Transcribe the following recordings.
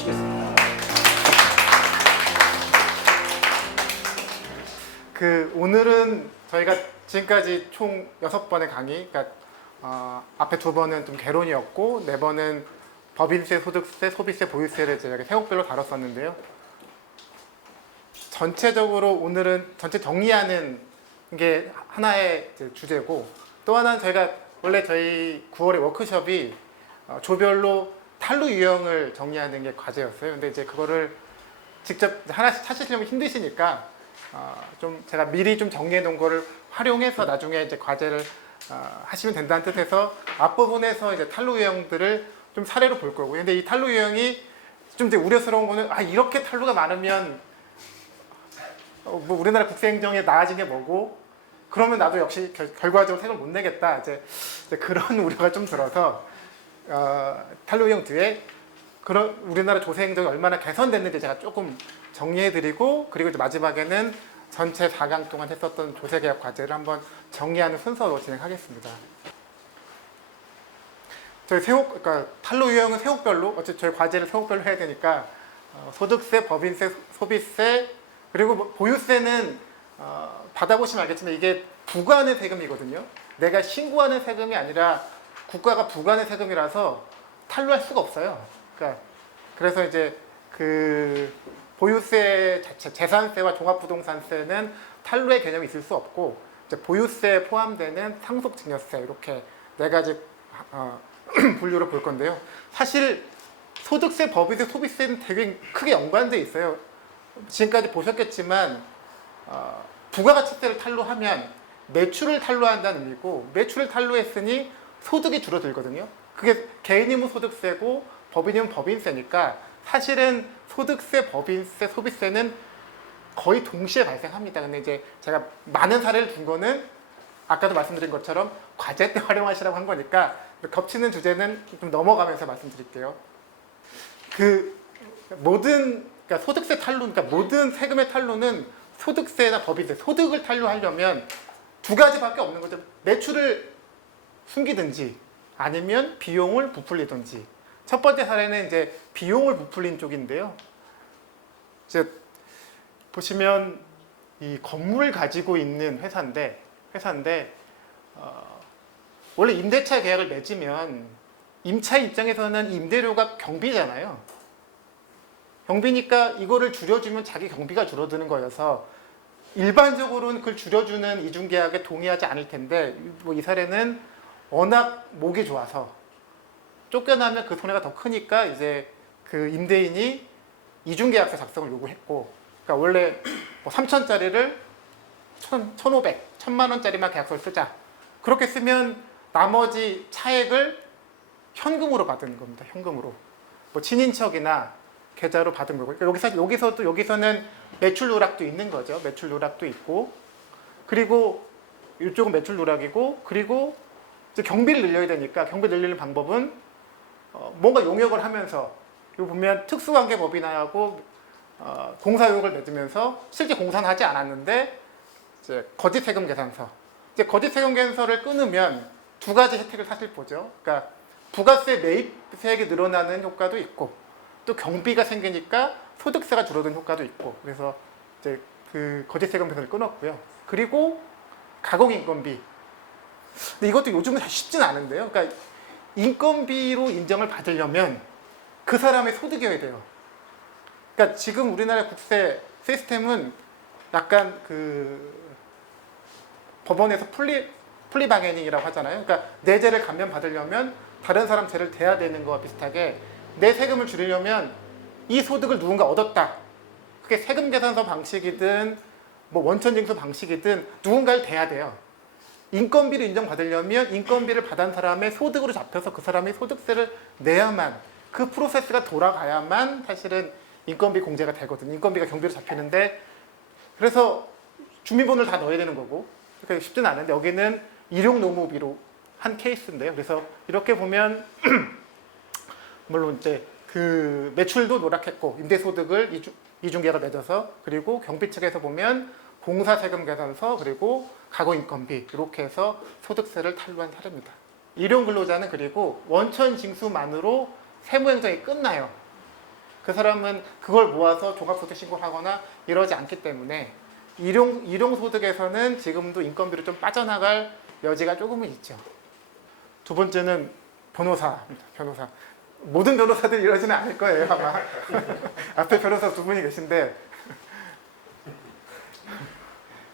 모시겠습니다. 오늘은 저희가 지금까지 총 6번의 강의, 그러니까 앞에 2번은 좀 개론이었고 4번은 법인세, 소득세, 소비세, 보유세를 저희가 세목별로 다뤘었는데요. 전체적으로 오늘은 전체 정리하는 게 하나의 이제 주제고, 또 하나는 저희가 원래 저희 9월에 워크숍이 조별로 탈루 유형을 정리하는 게 과제였어요. 근데 이제 그거를 직접 하나씩 찾으시려면 힘드시니까 좀 제가 미리 좀 정리해 놓은 거를 활용해서 나중에 이제 과제를 하시면 된다는 뜻에서 앞부분에서 이제 탈루 유형들을 좀 사례로 볼 거고요. 근데 이 탈루 유형이 좀 이제 우려스러운 거는 이렇게 탈루가 많으면 뭐 우리나라 국세행정에 나아진 게 뭐고, 그러면 나도 역시 결과적으로 세금을 못 내겠다. 이제 그런 우려가 좀 들어서 탈루 유형 뒤에 그런 우리나라 조세 행정이 얼마나 개선됐는지 제가 조금 정리해드리고, 그리고 이제 마지막에는 전체 4강 동안 했었던 조세개혁 과제를 한번 정리하는 순서로 진행하겠습니다. 저희 그러니까 탈루 유형은 세목별로, 어차피 저희 과제를 세목별로 해야 되니까 소득세, 법인세, 소비세, 그리고 뭐 보유세는 받아보시면 알겠지만 이게 부과하는 세금이거든요. 내가 신고하는 세금이 아니라 국가가 부과하는 세금이라서 탈루할 수가 없어요. 그러니까 그래서 이제 그 보유세 자체, 재산세와 종합부동산세는 탈루의 개념이 있을 수 없고, 이제 보유세에 포함되는 상속증여세, 이렇게 4가지 분류로 볼 건데요. 사실 소득세, 법인세, 소비세는 되게 크게 연관돼 있어요. 지금까지 보셨겠지만 부가가치세를 탈루하면 매출을 탈루한다는 의미고, 매출을 탈루했으니 소득이 줄어들거든요. 그게 개인이면 소득세고 법인이면 법인세니까 사실은 소득세, 법인세, 소비세는 거의 동시에 발생합니다. 근데 이제 제가 많은 사례를 준 거는 아까도 말씀드린 것처럼 과제 때 활용하시라고 한 거니까 겹치는 주제는 좀 넘어가면서 말씀드릴게요. 그러니까 소득세 탈루, 그러니까 모든 세금의 탈루는 소득세나 법인세, 소득을 탈루하려면 2가지밖에 없는 거죠. 매출을 숨기든지 아니면 비용을 부풀리든지. 첫 번째 사례는 이제 비용을 부풀린 쪽인데요. 이제 보시면 이 건물을 가지고 있는 회사인데 원래 임대차 계약을 맺으면 임차 입장에서는 임대료가 경비잖아요. 경비니까 이거를 줄여주면 자기 경비가 줄어드는 거여서 일반적으로는 그걸 줄여주는 이중계약에 동의하지 않을 텐데, 뭐 이 사례는 워낙 목이 좋아서 쫓겨나면 그 손해가 더 크니까 이제 그 임대인이 이중계약서 작성을 요구했고, 그러니까 원래 뭐 3천짜리를 1,500, 1,000만 원짜리만 계약서를 쓰자. 그렇게 쓰면 나머지 차액을 현금으로 받은 겁니다. 현금으로. 뭐 친인척이나 계좌로 받은 거고. 그러니까 여기서는 매출 누락도 있는 거죠. 매출 누락도 있고, 그리고 이쪽은 매출 누락이고, 그리고 이제 경비를 늘려야 되니까 경비 늘리는 방법은 뭔가 용역을 하면서, 이거 보면 특수관계법인하고 공사용역을 맺으면서 실제 공사는 하지 않았는데 이제 거짓 세금 계산서. 이제 거짓 세금 계산서를 끊으면 2가지 혜택을 사실 보죠. 그러니까 부가세 매입세액이 늘어나는 효과도 있고, 또 경비가 생기니까 소득세가 줄어드는 효과도 있고, 그래서 이제 그 거짓 세금 계산을 끊었고요. 그리고 가공인건비. 근데 이것도 요즘은 쉽진 않은데요. 그러니까 인건비로 인정을 받으려면 그 사람의 소득이어야 돼요. 그러니까 지금 우리나라 국세 시스템은 약간 그 법원에서 플리바게닝이라고 하잖아요. 그러니까 내 죄를 감면받으려면 다른 사람 죄를 대야 되는 거와 비슷하게 내 세금을 줄이려면 이 소득을 누군가 얻었다. 그게 세금 계산서 방식이든 뭐 원천징수 방식이든 누군가를 대야 돼요. 인건비를 인정받으려면 인건비를 받은 사람의 소득으로 잡혀서 그 사람이 소득세를 내야만, 그 프로세스가 돌아가야만 사실은 인건비 공제가 되거든요. 인건비가 경비로 잡히는데, 그래서 주민번호를 다 넣어야 되는 거고, 그러니까 쉽지는 않은데 여기는 일용노무비로 한 케이스인데요. 그래서 이렇게 보면 물론 이제 그 매출도 누락했고 임대소득을 이중계약을 맺어서, 그리고 경비 측에서 보면 공사세금 계산서, 그리고 가공인건비, 이렇게 해서 소득세를 탈루한 사례입니다. 일용근로자는 그리고 원천징수만으로 세무행정이 끝나요. 그 사람은 그걸 모아서 종합소득 신고를 하거나 이러지 않기 때문에 일용소득에서는 지금도 인건비로 좀 빠져나갈 여지가 조금은 있죠. 두 번째는 변호사입니다. 변호사. 모든 변호사들이 이러지는 않을 거예요, 아마. 앞에 변호사 두 분이 계신데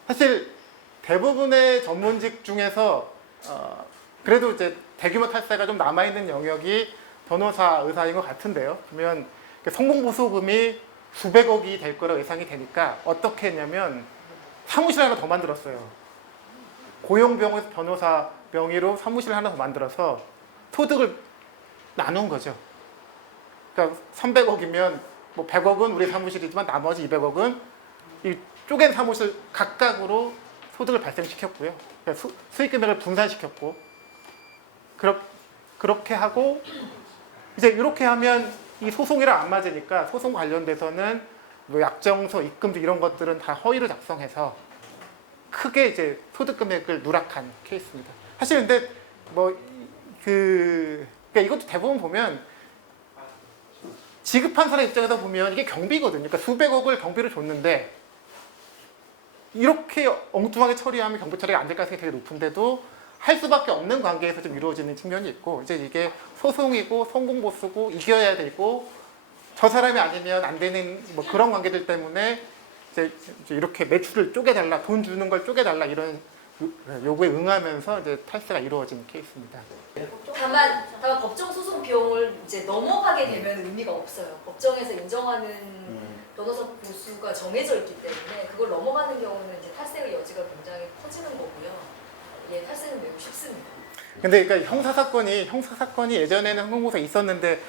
사실 대부분의 전문직 중에서 그래도 이제 대규모 탈세가 좀 남아있는 영역이 변호사, 의사인 것 같은데요. 그러면 성공보수금이 수백억이 될 거라고 예상이 되니까 어떻게 했냐면 사무실 하나 더 만들었어요. 고용병 변호사 명의로 사무실 하나 더 만들어서 소득을 나눈 거죠. 그러니까 300억이면 뭐 100억은 우리 사무실이지만 나머지 200억은 이 쪼갠 사무실 각각으로 소득을 발생시켰고요. 그러니까 수익 금액을 분산시켰고 그렇게 하고 이제 이렇게 하면 이 소송이랑 안 맞으니까 소송 관련돼서는 뭐 약정서, 입금도 이런 것들은 다 허위로 작성해서 크게 이제 소득 금액을 누락한 케이스입니다. 사실 근데 뭐 그러니까 이것도 대부분 보면 지급한 사람 입장에서 보면 이게 경비거든요. 그러니까 수백억을 경비로 줬는데 이렇게 엉뚱하게 처리하면 경비 처리가 안 될 가능성이 되게 높은데도 할 수밖에 없는 관계에서 좀 이루어지는 측면이 있고 이제 이게 소송이고 성공보수고 이겨야 되고 저 사람이 아니면 안 되는 뭐 그런 관계들 때문에 이제 이렇게 매출을 쪼개달라, 돈 주는 걸 쪼개달라 이런 요구에 응하면서 이제 탈세가 이루어진 케이스입니다. 다만 법정 소송 비용을 이제 넘어가게 되면 의미가 없어요. 법정에서 인정하는 변호사 보수가 정해져 있기 때문에 그걸 넘어가는 경우는 이제 탈세의 여지가 굉장히 커지는 거고요. 예, 탈세는 매우 쉽습니다. 근데 그러니까 형사사건이 예전에는 항공보수가 있었는데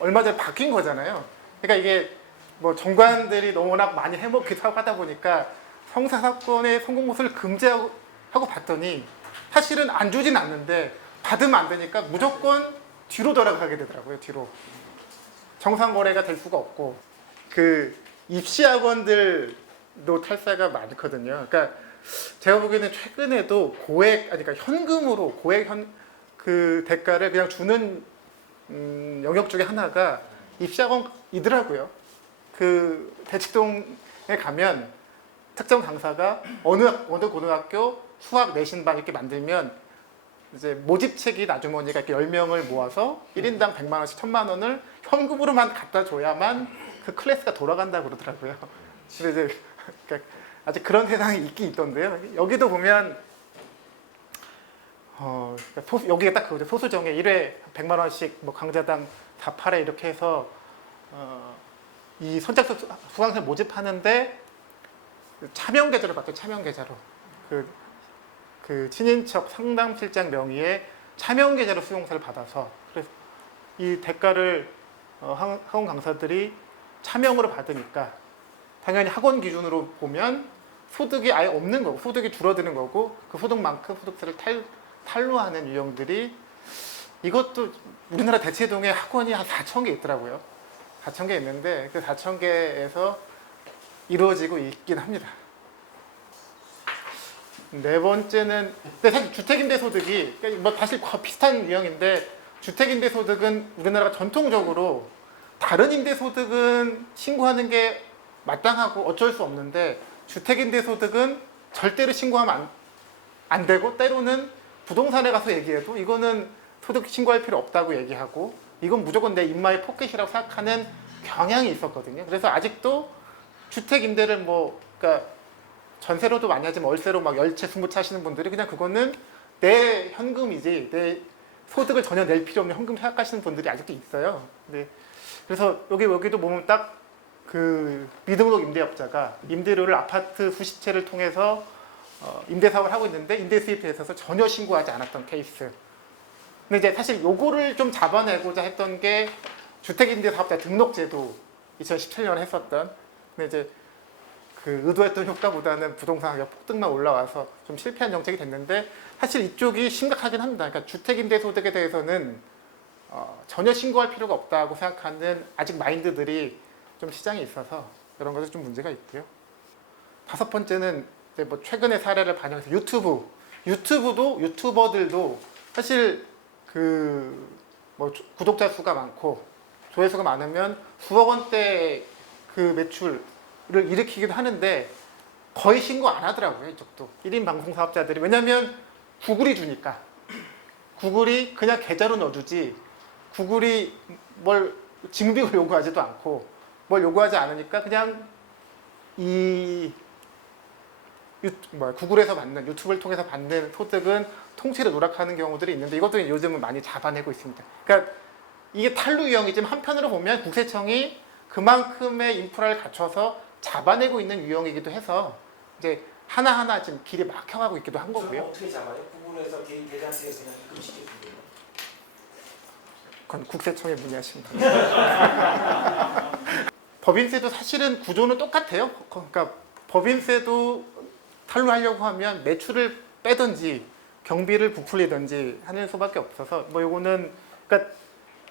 얼마 전에 바뀐 거잖아요. 그러니까 이게 뭐 정관들이 너무나 많이 해먹기도 하다 보니까 형사사건의 성공보수를 금지하고 봤더니 사실은 안 주진 않는데 받으면 안 되니까 무조건 뒤로 돌아가게 되더라고요. 뒤로. 정상거래가 될 수가 없고 그 입시학원들도 탈세가 많거든요. 그러니까 제가 보기에는 최근에도 그러니까 현금으로 고액 그 대가를 그냥 주는 영역 중에 하나가 입시학원이더라고요. 그 대치동에 가면 특정 강사가 어느 고등학교 수학 내신반 이렇게 만들면 이제 모집책이 아주머니가 이렇게 10명을 모아서 1인당 100만 원씩 1000만 원을 현금으로만 갖다 줘야만 그 클래스가 돌아간다고 그러더라고요. 근데 이제 그러니까 아직 그런 세상이 있긴 있던데요. 여기도 보면 여기가 딱 그거죠. 소수정예 1회 100만 원씩 뭐 강좌당 4, 8회 이렇게 해서 이 선착순 수강생 모집하는데 차명 계좌로 받죠. 차명 계좌로 그 친인척 상담실장 명의의 차명 계좌로 수용사를 받아서 그래서 이 대가를 학원 강사들이 차명으로 받으니까 당연히 학원 기준으로 보면 소득이 아예 없는 거고 소득이 줄어드는 거고 그 소득만큼 소득세를 탈루하는 유형들이 이것도 우리나라 대치동에 학원이 한 4,000개 있더라고요. 4,000개 있는데 그 4,000개에서 이루어지고 있긴 합니다. 네 번째는 근데 사실 주택임대소득이 뭐 사실 비슷한 유형인데 주택임대소득은 우리나라가 전통적으로 다른 임대소득은 신고하는 게 마땅하고 어쩔 수 없는데 주택임대소득은 절대로 신고하면 안 되고 때로는 부동산에 가서 얘기해도 이거는 소득 신고할 필요 없다고 얘기하고 이건 무조건 내 인마의 포켓이라고 생각하는 경향이 있었거든요. 그래서 아직도 주택임대를 뭐 그러니까 전세로도 많이 하지만 월세로 막 10채, 20채 하시는 분들이 그냥 그거는 내 현금이지 내 소득을 전혀 낼 필요 없는 현금 생각하시는 분들이 아직도 있어요. 네. 그래서 여기도 보면 딱 그 미등록 임대업자가 임대료를 아파트 수십 채를 통해서 임대 사업을 하고 있는데 임대 수입에 있어서 전혀 신고하지 않았던 케이스. 근데 이제 사실 요거를 좀 잡아내고자 했던 게 주택임대사업자 등록제도 2017년에 했었던. 근데 이제 그 의도했던 효과보다는 부동산 가격 폭등만 올라와서 좀 실패한 정책이 됐는데 사실 이쪽이 심각하긴 합니다. 그러니까 주택임대소득에 대해서는 전혀 신고할 필요가 없다고 생각하는 아직 마인드들이 좀 시장에 있어서 이런 것에 좀 문제가 있고요. 다섯 번째는 이제 뭐 최근의 사례를 반영해서 유튜버들도 사실 그 뭐 구독자 수가 많고 조회수가 많으면 수억 원대 그 매출을 일으키기도 하는데 거의 신고 안 하더라고요. 이쪽도 1인 방송 사업자들이. 왜냐면 구글이 주니까. 구글이 그냥 계좌로 넣어주지 구글이 뭘 징빙을 요구하지도 않고 뭘 요구하지 않으니까 그냥 이 구글에서 받는 유튜브를 통해서 받는 소득은 통째로 누락하는 경우들이 있는데 이것도 요즘은 많이 잡아내고 있습니다. 그러니까 이게 탄루 유형이지만 한편으로 보면 국세청이 그만큼의 인프라를 갖춰서 잡아내고 있는 유형이기도 해서 이제 하나하나 지금 길이 막혀가고 있기도 한 거고요. 어떻게 잡아요? 구글에서 개인 계좌한테 그냥 입금시켜주는 거예요? 그건 국세청에 문의하시면 됩니다. 법인세도 사실은 구조는 똑같아요. 그러니까 법인세도 탈루하려고 하면 매출을 빼든지 경비를 부풀리든지 하는 수밖에 없어서 뭐 요거는 그러니까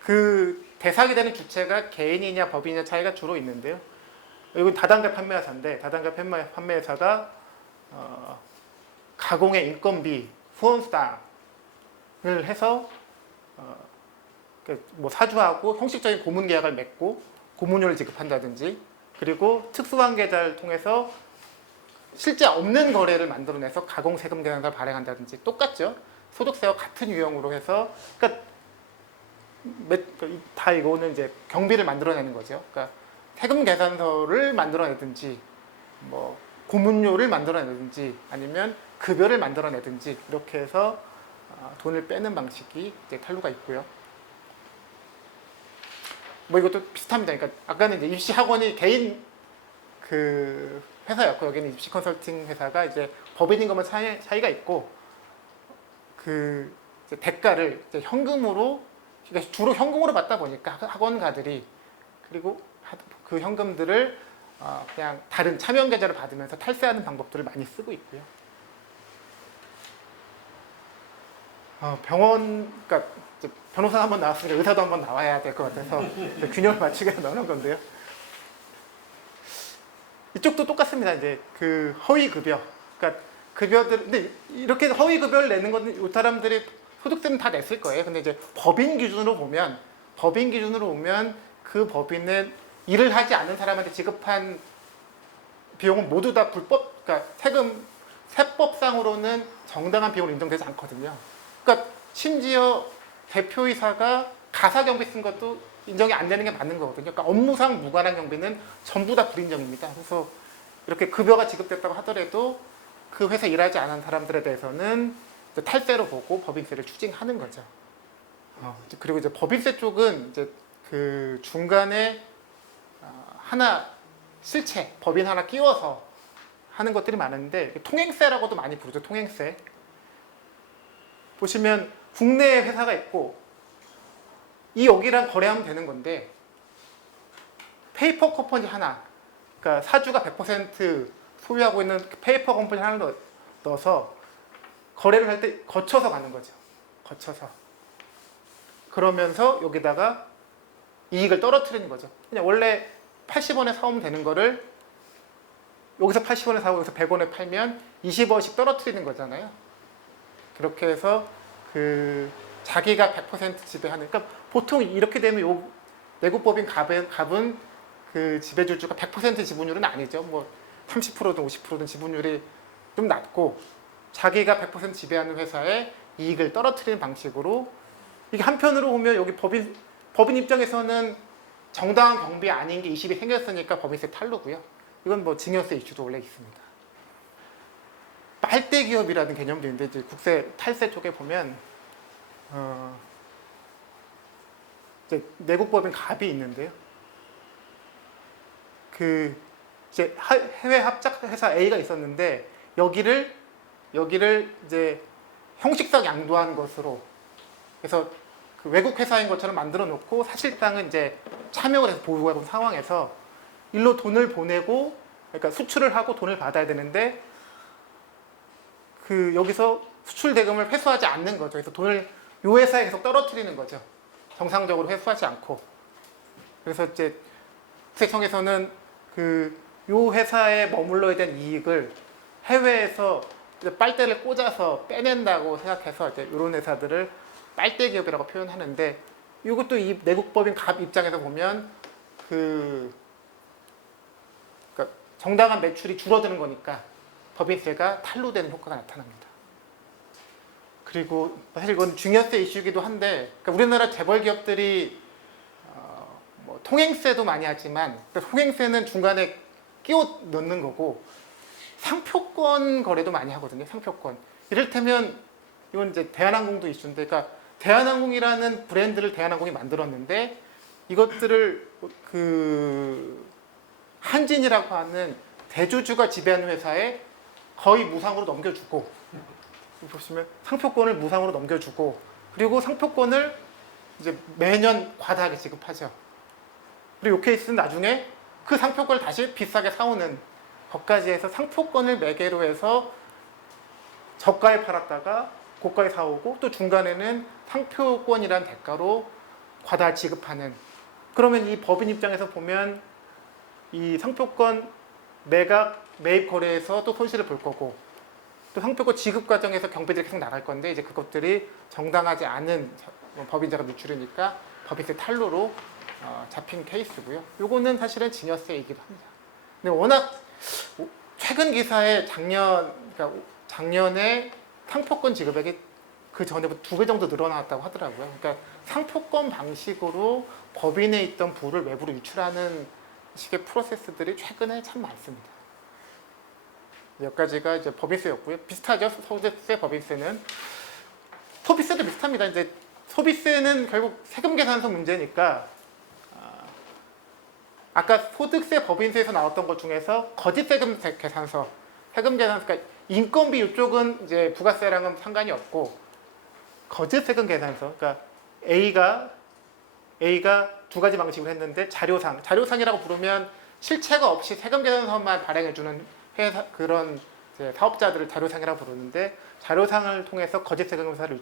그 대상이 되는 주체가 개인이냐 법인이냐 차이가 주로 있는데요. 이건 다단계 판매사인데 다단계 판매사가 가공의 인건비, 후원수당을 해서 뭐 사주하고 형식적인 고문 계약을 맺고 고문료를 지급한다든지 그리고 특수한 계좌를 통해서 실제 없는 거래를 만들어내서 가공세금 계산서를 발행한다든지 똑같죠. 소득세와 같은 유형으로 해서 그러니까 다 이거는 이제 경비를 만들어내는 거죠. 그러니까 세금 계산서를 만들어내든지 뭐 고문료를 만들어내든지 아니면 급여를 만들어내든지 이렇게 해서 돈을 빼는 방식이 이제 탈루가 있고요. 뭐 이것도 비슷합니다. 그러니까 아까는 이제 입시 학원이 개인 그 회사였고 여기는 입시 컨설팅 회사가 이제 법인인 것만 차이가 있고 그 이제 대가를 이제 현금으로 그러니까 주로 현금으로 받다 보니까 학원가들이 그리고 그 현금들을 그냥 다른 차명 계좌를 받으면서 탈세하는 방법들을 많이 쓰고 있고요. 병원 그러니까 이제 변호사 한번 나왔으니까 의사도 한번 나와야 될 것 같아서 균형을 맞추기 위해서 넣는 건데요. 이쪽도 똑같습니다. 이제 그 허위 급여, 그러니까 급여들, 근데 이렇게 허위 급여를 내는 거는 이 사람들이 소득세는 다 냈을 거예요. 근데 이제 법인 기준으로 보면 그 법인은 일을 하지 않은 사람한테 지급한 비용은 모두 다 불법, 그러니까 세법상으로는 정당한 비용으로 인정되지 않거든요. 그러니까 심지어 대표이사가 가사 경비 쓴 것도 인정이 안 되는 게 맞는 거거든요. 그러니까 업무상 무관한 경비는 전부 다 불인정입니다. 그래서 이렇게 급여가 지급됐다고 하더라도 그 회사에 일하지 않은 사람들에 대해서는 탈세로 보고 법인세를 추징하는 거죠. 그리고 이제 법인세 쪽은 이제 그 중간에 하나 실체, 법인 하나 끼워서 하는 것들이 많은데 통행세라고도 많이 부르죠. 통행세. 보시면 국내에 회사가 있고 여기랑 거래하면 되는 건데 페이퍼 컴퍼니 하나, 그러니까 사주가 100% 소유하고 있는 페이퍼 컴퍼니 하나 넣어서 거래를 할 때 거쳐서 가는 거죠. 거쳐서. 그러면서 여기다가 이익을 떨어뜨리는 거죠. 그냥 원래 80원에 사오면 되는 거를 여기서 80원에 사고 여기서 100원에 팔면 20원씩 떨어뜨리는 거잖아요. 그렇게 해서 그 자기가 100% 지배하는, 그러니까 보통 이렇게 되면 요 내국법인 갑은 그 지배주주가 100% 지분율은 아니죠. 뭐 30%든 50%든 지분율이 좀 낮고 자기가 100% 지배하는 회사에 이익을 떨어뜨리는 방식으로 이게 한편으로 보면 여기 법인 입장에서는 정당한 경비 아닌 게 20이 생겼으니까 법인세 탈루고요. 이건 뭐 증여세 이슈도 원래 있습니다. 빨대 기업이라는 개념도 있는데 이제 국세 탈세 쪽에 보면 이제 내국법인 갑이 있는데요. 그 이제 해외 합작 회사 A가 있었는데 여기를 이제 형식상 양도한 것으로 그래서 그 외국 회사인 것처럼 만들어 놓고 사실상은 이제 차명을 해서 보유하고 있는 상황에서 일로 돈을 보내고 그러니까 수출을 하고 돈을 받아야 되는데 그 여기서 수출 대금을 회수하지 않는 거죠. 그래서 돈을 요 회사에 계속 떨어뜨리는 거죠. 정상적으로 회수하지 않고. 그래서 이제 국세청에서는 그 요 회사에 머물러야 된 이익을 해외에서 빨대를 꽂아서 빼낸다고 생각해서 이제 이런 회사들을 빨대 기업이라고 표현하는데 이것도 이 내국법인 갑 입장에서 보면 그러니까 정당한 매출이 줄어드는 거니까 법인세가 탄로되는 효과가 나타납니다. 그리고 사실 이건 중요세 이슈이기도 한데, 그러니까 우리나라 재벌 기업들이 뭐 통행세도 많이 하지만 통행세는 중간에 끼워 넣는 거고 상표권 거래도 많이 하거든요. 상표권. 이를테면 이건 이제 대한항공도 이슈인데, 그러니까 대한항공이라는 브랜드를 대한항공이 만들었는데 이것들을 한진이라고 하는 대주주가 지배하는 회사에 거의 무상으로 넘겨주고, 보시면 상표권을 무상으로 넘겨주고, 그리고 상표권을 이제 매년 과다하게 지급하죠. 그리고 이 케이스는 나중에 그 상표권을 다시 비싸게 사오는 것까지 해서 상표권을 매개로 해서 저가에 팔았다가 고가에 사오고, 또 중간에는 상표권이란 대가로 과다 지급하는. 그러면 이 법인 입장에서 보면 이 상표권 매입 거래에서 또 손실을 볼 거고, 또 상표권 지급 과정에서 경비들이 계속 나갈 건데, 이제 그것들이 정당하지 않은 법인자가 노출이니까 법인세 탄로로 잡힌 케이스고요. 요거는 사실은 증여세이기도 합니다. 근데 워낙 최근 기사에 작년에 상표권 지급액이 그 전에보다 2배 정도 늘어났다고 하더라고요. 그러니까 상표권 방식으로 법인에 있던 부를 외부로 유출하는 식의 프로세스들이 최근에 참 많습니다. 여기까지가 이제 법인세였고요. 비슷하죠. 소득세, 법인세는. 소비세도 비슷합니다. 이제 소비세는 결국 세금 계산서 문제니까, 아까 소득세, 법인세에서 나왔던 것 중에서 거짓 세금 계산서, 세금 계산서, 그러니까 인건비 이쪽은 이제 부가세랑은 상관이 없고, 거짓 세금 계산서, 그러니까 A가 두 가지 방식으로 했는데 자료상이라고 부르면 실체가 없이 세금 계산서만 발행해주는 회사, 그런 이제 사업자들을 자료상이라고 부르는데, 자료상을 통해서 거짓 세금 계산서를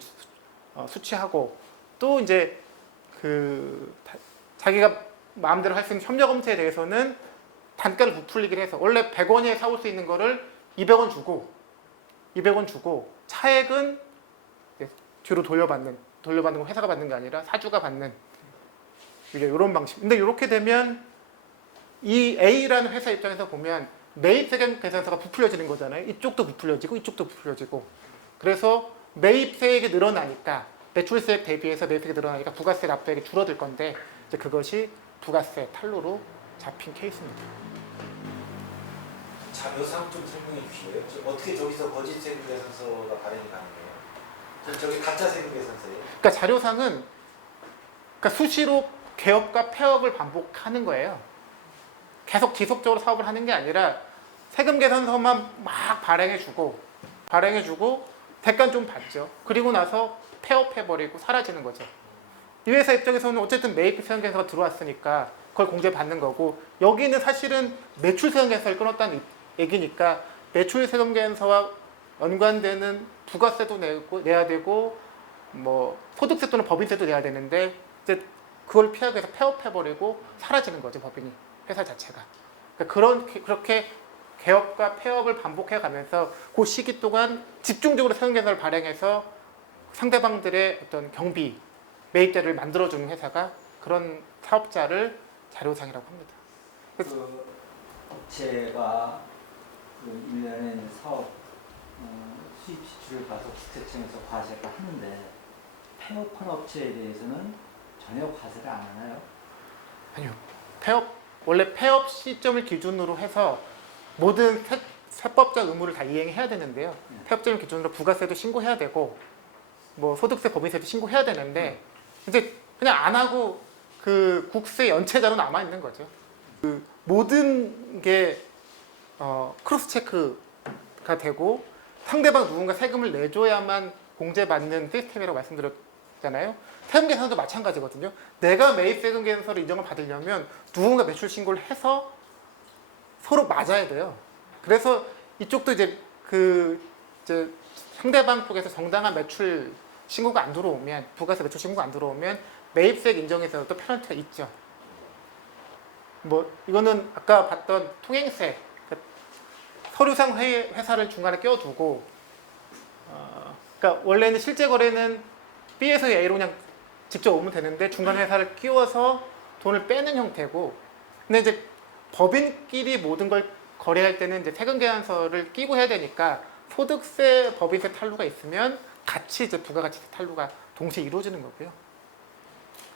수취하고, 또 이제 자기가 마음대로 할 수 있는 협력업체에 대해서는 단가를 부풀리기를 해서 원래 100원에 사올 수 있는 거를 200원 주고 차액은 뒤로 돌려받는 건 회사가 받는 게 아니라 사주가 받는, 이게 이런 방식. 근데 이렇게 되면 이 A라는 회사 입장에서 보면 매입세금 계산서가 부풀려지는 거잖아요. 이쪽도 부풀려지고 이쪽도 부풀려지고. 그래서 매입세액이 늘어나니까, 매출세액 대비해서 매입세액이 늘어나니까 부가세 납부액이 줄어들 건데, 이제 그것이 부가세 탄로로 잡힌 케이스입니다. 자료상 좀 설명해 주실래요? 어떻게 저기서 거짓 세금 계산서가 발행이 가능해요? 저기 가짜 세금 계산서예요? 그러니까 자료상은 수시로 개업과 폐업을 반복하는 거예요. 계속 지속적으로 사업을 하는 게 아니라 세금 계산서만 막 발행해주고 대가는 좀 받죠. 그리고 나서 폐업해버리고 사라지는 거죠. 이 회사 입장에서는 어쨌든 매입 세금 계산서가 들어왔으니까 그걸 공제받는 거고, 여기는 사실은 매출 세금 계산서를 끊었다는 얘기니까 매출 세금 계산서와 연관되는 부가세도 내야 되고, 뭐 소득세 또는 법인세도 내야 되는데, 이제 그걸 피하기 위해서 폐업해버리고 사라지는 거죠, 법인이, 회사 자체가. 그러니까 그렇게 개업과 폐업을 반복해 가면서 그 시기 동안 집중적으로 세금 계산서를 발행해서 상대방들의 어떤 경비, 매입자를 만들어주는 회사가, 그런 사업자를 자료상이라고 합니다. 그 업체가 그 1년에 사업 수입 지출을 봐서 국세청에서 과세를 하는데, 폐업한 업체에 대해서는 전혀 과세를 안 하나요? 아니요. 원래 폐업 시점을 기준으로 해서 모든 세법적 의무를 다 이행해야 되는데요. 폐업점을 기준으로 부가세도 신고해야 되고, 뭐 소득세, 법인세도 신고해야 되는데, 이제 그냥 안 하고 그 국세 연체자로 남아 있는 거죠. 그 모든 게 크로스 체크가 되고, 상대방 누군가 세금을 내줘야만 공제받는 시스템이라고 말씀드렸잖아요. 세금 계산서도 마찬가지거든요. 내가 매입 세금 계산서를 인정을 받으려면 누군가 매출 신고를 해서 서로 맞아야 돼요. 그래서 이쪽도 이제 상대방 쪽에서 정당한 매출 신고가 안 들어오면, 부가세 매출 신고가 안 들어오면 매입세액 인정에서 또 페널티가 있죠. 뭐 이거는 아까 봤던 통행세, 서류상 회사를 중간에 껴두고, 그러니까 원래는 실제 거래는 B에서 A로 그냥 직접 오면 되는데 중간 회사를 끼워서 돈을 빼는 형태고, 근데 이제 법인끼리 모든 걸 거래할 때는 이제 세금 계산서를 끼고 해야 되니까 소득세, 법인세 탈루가 있으면 같이 이제 부가가치세 탈루가 동시에 이루어지는 거고요.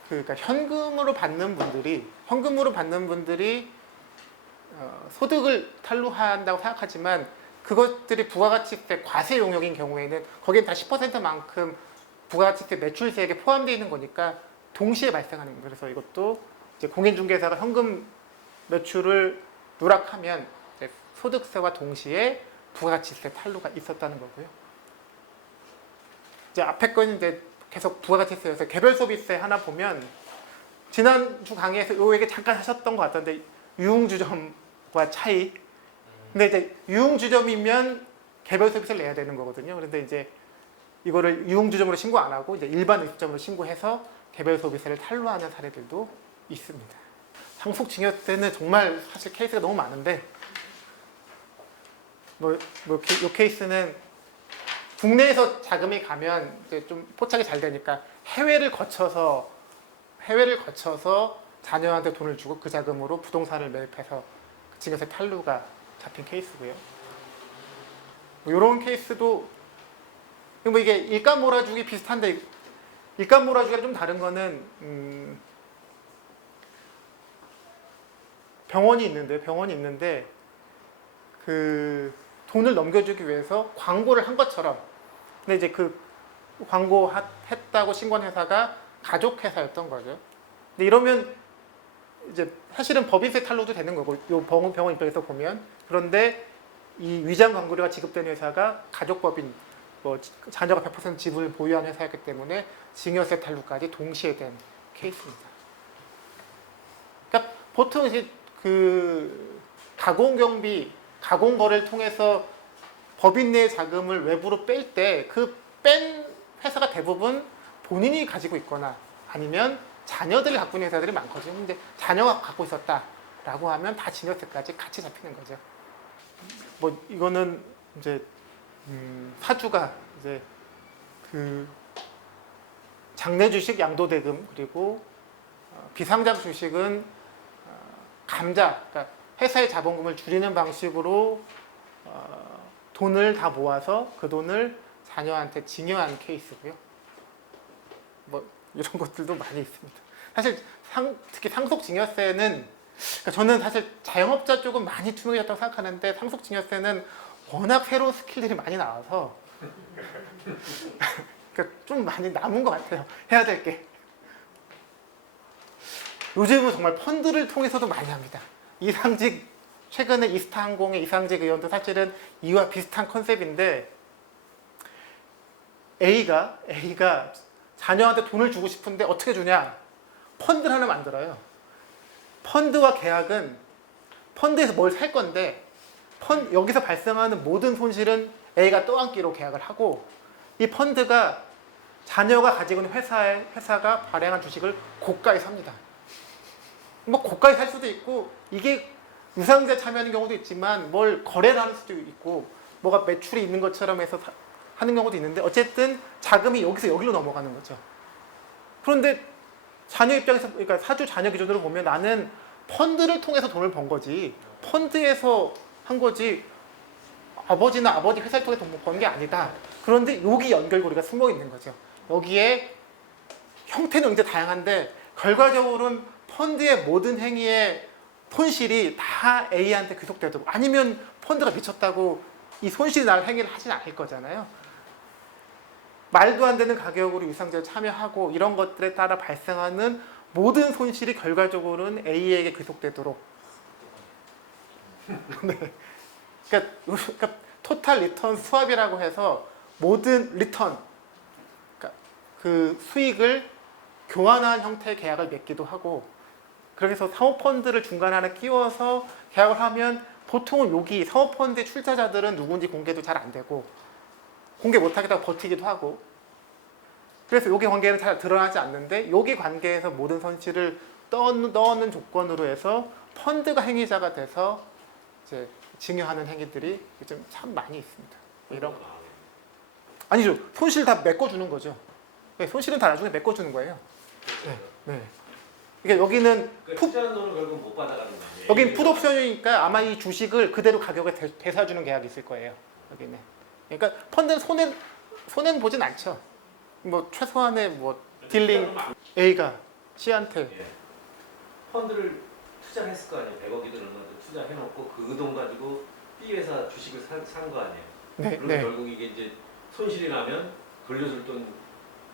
그러니까 현금으로 받는 분들이 소득을 탈루한다고 생각하지만 그것들이 부가가치세 과세 용역인 경우에는 거기엔 다 10%만큼 부가가치세 매출세액에 포함되어 있는 거니까 동시에 발생하는 거예요. 그래서 이것도 이제 공인중개사가 현금 매출을 누락하면 이제 소득세와 동시에 부가가치세 탈루가 있었다는 거고요. 이제 앞에 건 이제 계속 부가가치세여서 개별소비세 하나 보면 지난주 강의에서 요 얘기 잠깐 하셨던 것 같던데 유흥주점과 차이. 근데 이제 유흥주점이면 개별소비세를 내야 되는 거거든요. 그런데 이제 이거를 유흥주점으로 신고 안 하고 이제 일반 음식점으로 신고해서 개별소비세를 탈루하는 사례들도 있습니다. 상속증여세는 정말 사실 케이스가 너무 많은데 이 케이스는 국내에서 자금이 가면 이제 좀 포착이 잘 되니까 해외를 거쳐서 자녀한테 돈을 주고 그 자금으로 부동산을 매입해서 증여세 탈루가 잡힌 케이스고요. 이런 케이스도 뭐 이게 일감 몰아주기 비슷한데 일감 몰아주기랑 좀 다른 거는 병원이 있는데 그 돈을 넘겨주기 위해서 광고를 한 것처럼, 근데 이제 그 광고 했다고 신고한 회사가 가족 회사였던 거죠. 근데 이러면 이제 사실은 법인세 탈루도 되는 거고 요 병원 입장에서 보면, 그런데 이 위장 광고료가 지급된 회사가 가족법인 뭐 자녀가 100% 지분을 보유한 회사였기 때문에 증여세 탈루까지 동시에 된 케이스입니다. 그러니까 보통 이제 그 가공거래를 통해서 법인 내 자금을 외부로 뺄 때 그 뺀 회사가 대부분 본인이 가지고 있거나 아니면 자녀들이 갖고 있는 회사들이 많거든요. 근데 자녀가 갖고 있었다라고 하면 다 증여세까지 같이 잡히는 거죠. 뭐 이거는 이제 사주가 이제 그 장내 주식 양도대금 그리고 비상장 주식은 감자, 그러니까 회사의 자본금을 줄이는 방식으로 돈을 다 모아서 그 돈을 자녀한테 증여한 케이스고요. 뭐 이런 것들도 많이 있습니다. 사실 특히 상속증여세는, 그러니까 저는 사실 자영업자 쪽은 많이 투명해졌다고 생각하는데 상속증여세는 워낙 새로운 스킬들이 많이 나와서 그러니까 좀 많이 남은 것 같아요. 해야 될 게. 요즘은 정말 펀드를 통해서도 많이 합니다. 최근에 이스타항공의 이상직 의원도 사실은 이와 비슷한 컨셉인데 A가 자녀한테 돈을 주고 싶은데 어떻게 주냐? 펀드를 하나 만들어요. 펀드와 계약은 펀드에서 뭘 살 건데 여기서 발생하는 모든 손실은 A가 떠안기로 계약을 하고, 이 펀드가 자녀가 가지고 있는 회사가 발행한 주식을 고가에 삽니다. 뭐 고가에 살 수도 있고 이게 유상증자 참여하는 경우도 있지만 뭘 거래를 하는 수도 있고 뭐가 매출이 있는 것처럼 해서 하는 경우도 있는데 어쨌든 자금이 여기서 여기로 넘어가는 거죠. 그런데 자녀 입장에서, 그러니까 사주 자녀 기준으로 보면 나는 펀드를 통해서 돈을 번 거지 펀드에서 한 거지 아버지나 아버지 회사를 통해 돈 번 게 아니다. 그런데 여기 연결고리가 숨어 있는 거죠. 여기에 형태는 굉장히 다양한데 결과적으로는 펀드의 모든 행위의 손실이 다 A한테 귀속되도록, 아니면 펀드가 미쳤다고 이 손실이 날 행위를 하진 않을 거잖아요. 말도 안 되는 가격으로 유상증자에 참여하고 이런 것들에 따라 발생하는 모든 손실이 결과적으로는 A에게 귀속되도록. 네. 그러니까 토탈 리턴 스왑이라고 해서 모든 리턴, 그러니까 그 수익을 교환한 형태의 계약을 맺기도 하고, 그래서 사모펀드를 중간에 하나 끼워서 계약을 하면 보통은 여기 사모펀드의 출자자들은 누군지 공개도 잘 안 되고 공개 못하겠다고 버티기도 하고, 그래서 여기 관계는 잘 드러나지 않는데 여기 관계에서 모든 손실을 떠넣는 조건으로 해서 펀드가 행위자가 돼서 이제 증여하는 행위들이 좀 참 많이 있습니다. 이런 거. 아니죠. 손실 다 메꿔주는 거죠. 손실은 다 나중에 메꿔주는 거예요. 네. 그러니까 여기는 투자한 돈을 결국 못 받아가는 거예요. 여긴 풋옵션이니까 아마 이 주식을 그대로 가격에 되사주는 계약이 있을 거예요. 여기는. 그러니까 펀드는 손해는 보진 않죠. 뭐 최소한의 뭐 딜링 A가 C한테 예. 펀드를 투자를 했을 거 아니에요. 100억이든 얼마든 투자해놓고 그 돈 가지고 B 회사 주식을 산 거 아니에요. 네, 그리고 네. 결국 이게 이제 손실이 나면 돌려줄 돈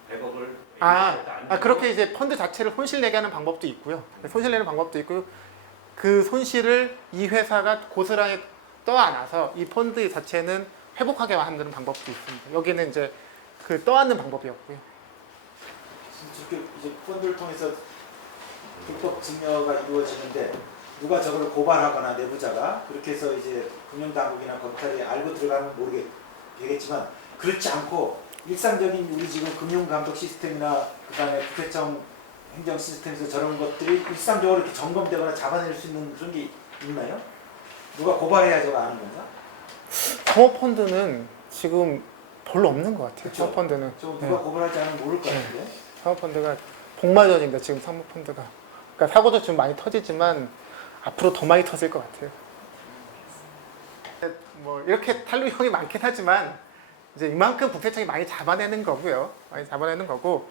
100억을 그렇게 이제 펀드 자체를 손실 내게 하는 방법도 있고요. 손실 내는 방법도 있고 그 손실을 이 회사가 고스란히 떠안아서 이 펀드 자체는 회복하게 만드는 방법도 있습니다. 여기는 이제 그 떠안는 방법이었고요. 저렇게 이제 펀드를 통해서 불법 증여가 이루어지는데 누가 저걸 고발하거나 내부자가 그렇게 해서 이제 금융당국이나 검찰이 알고 들어가면 모르겠지만 그렇지 않고 일상적인 우리 지금 금융감독 시스템이나 그다음에 국세청 행정 시스템에서 저런 것들이 일상적으로 이렇게 점검되거나 잡아낼 수 있는 그런 게 있나요? 누가 고발해야 저거 아는 건가? 사모펀드는 지금 별로 없는 것 같아요. 그쵸? 사모펀드는. 저 누가 고발하지 않으면 모를 것 네. 같은데. 사모펀드가 복마전입니다. 지금 사모펀드가. 그러니까 사고도 좀 많이 터지지만 앞으로 더 많이 터질 것 같아요. 뭐 이렇게 탄루형이 많긴 하지만 이제 이만큼 국세청이 많이 잡아내는 거고요. 많이 잡아내는 거고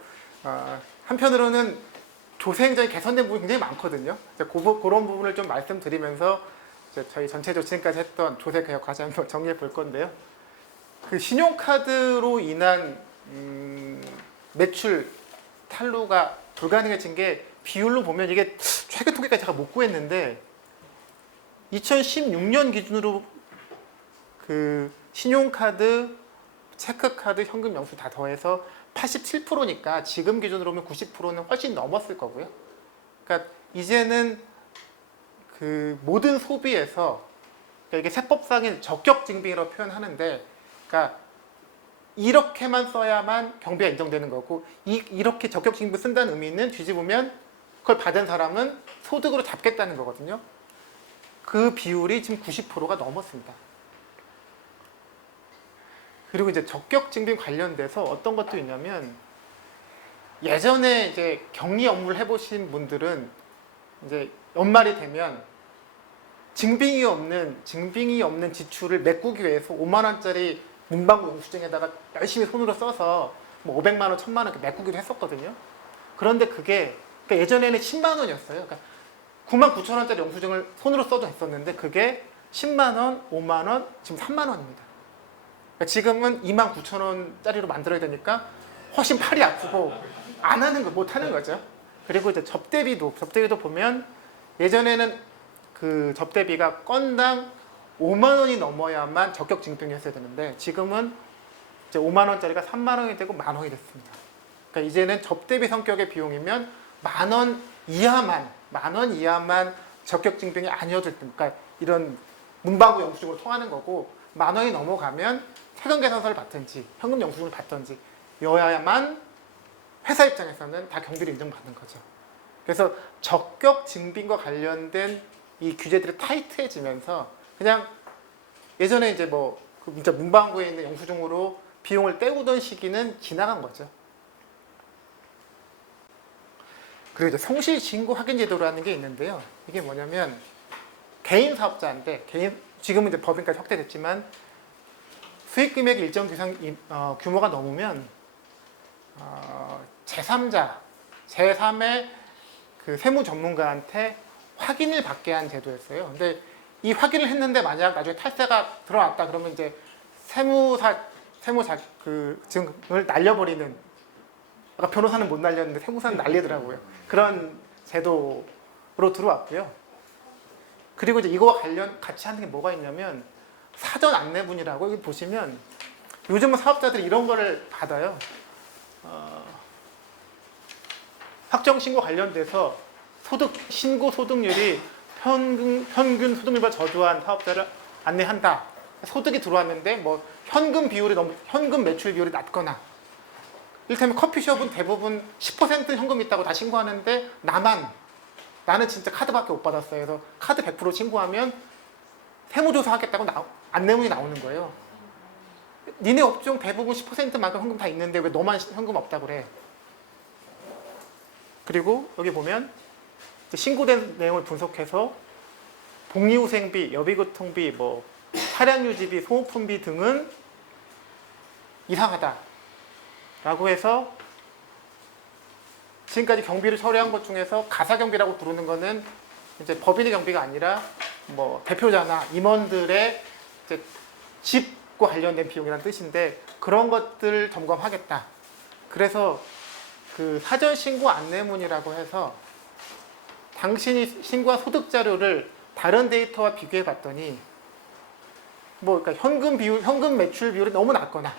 한편으로는 조세 행정이 개선된 부분이 굉장히 많거든요. 그런 부분을 좀 말씀드리면서 이제 저희 전체적으로 지금까지 했던 조세 개혁 과제 한번 정리해 볼 건데요. 그 신용카드로 인한 매출 탈루가 불가능해진 게 비율로 보면 이게 최근 통계까지 제가 못 구했는데 2016년 기준으로 그 신용카드, 체크카드, 현금 영수 다 더해서 87%니까 지금 기준으로 보면 90%는 훨씬 넘었을 거고요. 그러니까 이제는 그 모든 소비에서 그러니까 이게 세법상인 적격증빙이라고 표현하는데, 그러니까 이렇게만 써야만 경비가 인정되는 거고 이렇게 적격증빙 쓴다는 의미는 뒤집으면 그걸 받은 사람은 소득으로 잡겠다는 거거든요. 그 비율이 지금 90%가 넘었습니다. 그리고 이제 적격증빙 관련돼서 어떤 것도 있냐면 예전에 이제 격리 업무를 해보신 분들은 이제 연말이 되면 증빙이 없는 지출을 메꾸기 위해서 5만 원짜리 문방구 영수증에다가 열심히 손으로 써서 뭐 500만 원, 1000만 원 이렇게 메꾸기도 했었거든요. 그런데 그게 그러니까 예전에는 10만 원이었어요. 그러니까 9만 9천 원짜리 영수증을 손으로 써도 했었는데 그게 10만 원, 5만 원, 지금 3만 원입니다. 그러니까 지금은 2만 9천 원짜리로 만들어야 되니까 훨씬 팔이 아프고 안 하는 거, 못 하는 거죠. 그리고 이제 접대비도 보면 예전에는 그 접대비가 건당 5만 원이 넘어야만 적격 증빙이 했어야 되는데 지금은 이제 5만 원짜리가 3만 원이 되고 만 원이 됐습니다. 그러니까 이제는 접대비 성격의 비용이면 만 원 이하만 적격 증빙이 아니어도 그러니까 이런 문방구 영수증으로 통하는 거고 만 원이 넘어가면 세금 계산서를 받든지 현금 영수증을 받든지 여야만 회사 입장에서는 다 경비를 인정받는 거죠. 그래서 적격 증빙과 관련된 이 규제들이 타이트해지면서 그냥 예전에 이제 뭐 진짜 문방구에 있는 영수증으로 비용을 떼우던 시기는 지나간 거죠. 그리고 이제 성실 신고 확인 제도라는 게 있는데요. 이게 뭐냐면 개인 사업자인데 지금은 이제 법인까지 확대됐지만 수익 금액이 일정 이상 규모가 넘으면 제3의 그 세무 전문가한테 확인을 받게 한 제도였어요. 근데 이 확인을 했는데 만약 나중에 탈세가 들어왔다 그러면 이제 그 증을 날려버리는, 아까 변호사는 못 날렸는데 세무사는 날리더라고요. 그런 제도로 들어왔고요. 그리고 이제 이거와 같이 하는 게 뭐가 있냐면 사전 안내문이라고, 여기 보시면 요즘은 사업자들이 이런 거를 받아요. 확정 신고 관련돼서 신고 소득률이 평균 소득률보다 저조한 사업자를 안내한다. 소득이 들어왔는데 뭐 현금 매출 비율이 낮거나, 이를테면 커피숍은 대부분 10% 현금 있다고 다 신고하는데 나는 진짜 카드밖에 못 받았어요. 그래서 카드 100% 신고하면 세무조사 하겠다고 안내문이 나오는 거예요. 니네 업종 대부분 10%만큼 현금 다 있는데 왜 너만 현금 없다고 그래? 그리고 여기 보면 신고된 내용을 분석해서 복리후생비, 여비교통비, 뭐 차량유지비, 소모품비 등은 이상하다라고 해서 지금까지 경비를 처리한 것 중에서 가사경비라고 부르는 거는 이제 법인의 경비가 아니라 뭐 대표자나 임원들의 이제 집과 관련된 비용이라는 뜻인데 그런 것들을 점검하겠다. 그래서 그 사전 신고 안내문이라고 해서 당신이 신고한 소득 자료를 다른 데이터와 비교해 봤더니 뭐 그러니까 현금 비율, 현금 매출 비율이 너무 낮거나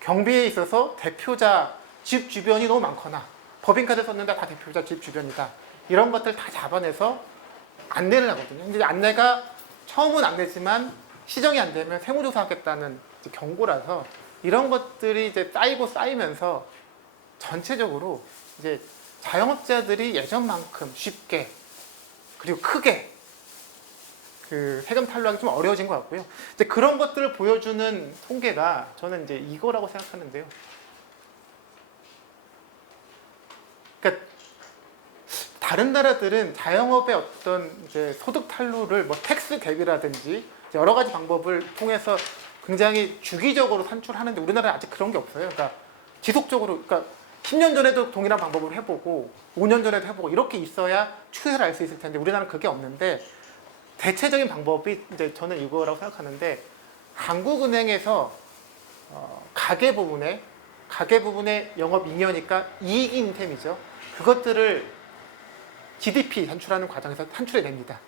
경비에 있어서 대표자 집 주변이 너무 많거나 법인카드 썼는데 다 대표자 집 주변이다. 이런 것들 다 잡아내서 안내를 하거든요. 근데 안내가 처음은 안내지만 시정이 안 되면 세무조사하겠다는 이제 경고라서 이런 것들이 이제 쌓이면서 전체적으로 이제 자영업자들이 예전만큼 쉽게 그리고 크게 그 세금 탈루하기 좀 어려워진 것 같고요. 이제 그런 것들을 보여주는 통계가 저는 이제 이거라고 생각하는데요. 그러니까 다른 나라들은 자영업의 어떤 이제 소득 탈루를 뭐 텍스 갭이라든지 여러 가지 방법을 통해서 굉장히 주기적으로 산출하는데 우리나라는 아직 그런 게 없어요. 그러니까 지속적으로, 그러니까 10년 전에도 동일한 방법을 해보고 5년 전에도 해보고 이렇게 있어야 추세를 알 수 있을 텐데 우리나라는 그게 없는데 대체적인 방법이 이제 저는 이거라고 생각하는데 한국은행에서 가계 부분에 영업 잉여니까 이익이 있는 셈이죠. 그것들을 GDP 산출하는 과정에서 산출해냅니다.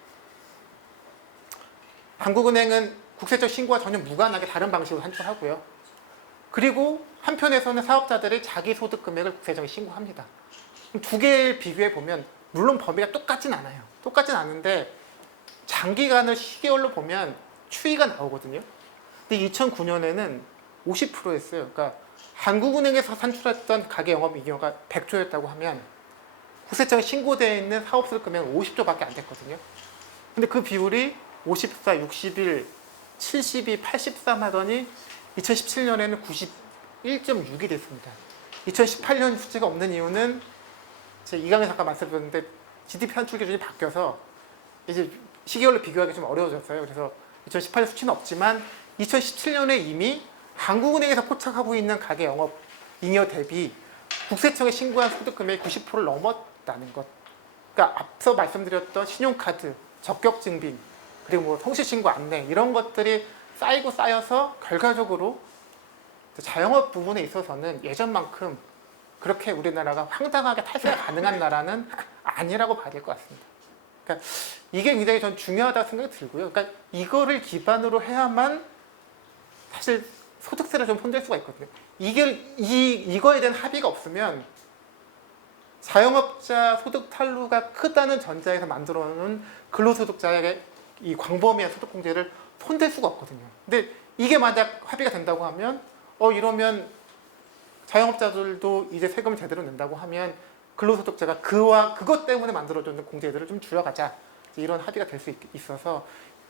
한국은행은 국세청 신고와 전혀 무관하게 다른 방식으로 산출하고요. 그리고 한편에서는 사업자들이 자기 소득 금액을 국세청에 신고합니다. 두 개를 비교해 보면 물론 범위가 똑같진 않아요. 똑같진 않은데 장기간을 시계열로 보면 추이가 나오거든요. 근데 2009년에는 50%였어요. 그러니까 한국은행에서 산출했던 가계 영업 잉여가 100조였다고 하면 국세청에 신고되어 있는 사업소득 금액은 50조밖에 안 됐거든요. 근데 그 비율이 54, 61, 72, 83 하더니 2017년에는 91.6이 됐습니다. 2018년 수치가 없는 이유는 제가 이강에 잠깐 말씀드렸는데 GDP 산출 기준이 바뀌어서 이제 시계열로 비교하기 좀 어려워졌어요. 그래서 2018년 수치는 없지만 2017년에 이미 한국은행에서 포착하고 있는 가계 영업 잉여 대비 국세청에 신고한 소득 금액이 90%를 넘었다는 것. 그러니까 앞서 말씀드렸던 신용카드, 적격 증빙, 그리고 뭐 성실신고 안내 이런 것들이 쌓이고 쌓여서 결과적으로 자영업 부분에 있어서는 예전만큼 그렇게 우리나라가 황당하게 탈세가 가능한 나라는 아니라고 봐야 될 것 같습니다. 그러니까 이게 굉장히 전 중요하다고 생각이 들고요. 그러니까 이거를 기반으로 해야만 사실 소득세를 좀 손댈 수가 있거든요. 이거에 대한 합의가 없으면 자영업자 소득 탈루가 크다는 전자에서 만들어 놓은 근로소득자에게 이 광범위한 소득공제를 손댈 수가 없거든요. 근데 이게 만약 합의가 된다고 하면 이러면 자영업자들도 이제 세금을 제대로 낸다고 하면 근로소득자가 그것 때문에 만들어주는 공제들을 좀 줄여가자 이런 합의가 될 수 있어서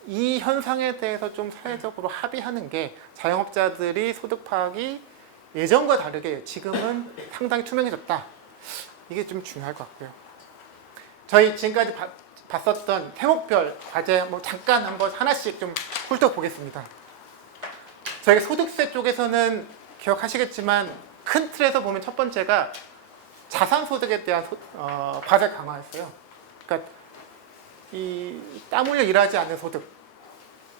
이 현상에 대해서 좀 사회적으로 합의하는 게 자영업자들이 소득 파악이 예전과 다르게 지금은 상당히 투명해졌다. 이게 좀 중요할 것 같고요. 저희 지금까지 봤었던 해목별 과제 뭐 잠깐 한번 하나씩 좀 훑어보겠습니다. 저희 소득세 쪽에서는 기억하시겠지만 큰 틀에서 보면 첫 번째가 자산소득에 대한 과세 강화였어요. 그러니까 이 땀 흘려 일하지 않는 소득,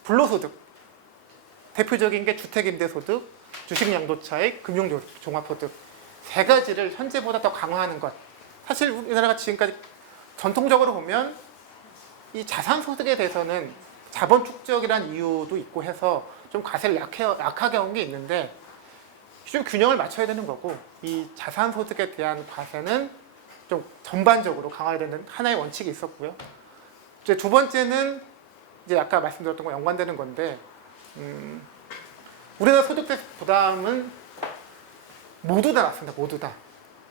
불로소득, 대표적인 게 주택임대소득, 주식양도차익, 금융종합소득 세 가지를 현재보다 더 강화하는 것. 사실 우리나라가 지금까지 전통적으로 보면 이 자산소득에 대해서는 자본 축적이라는 이유도 있고 해서 좀 과세를 약하게 한 게 있는데 좀 균형을 맞춰야 되는 거고 이 자산소득에 대한 과세는 좀 전반적으로 강화해야 되는 하나의 원칙이 있었고요. 이제 두 번째는 이제 아까 말씀드렸던 거 연관되는 건데 우리나라 소득세 부담은 모두 다 낮습니다. 모두 다.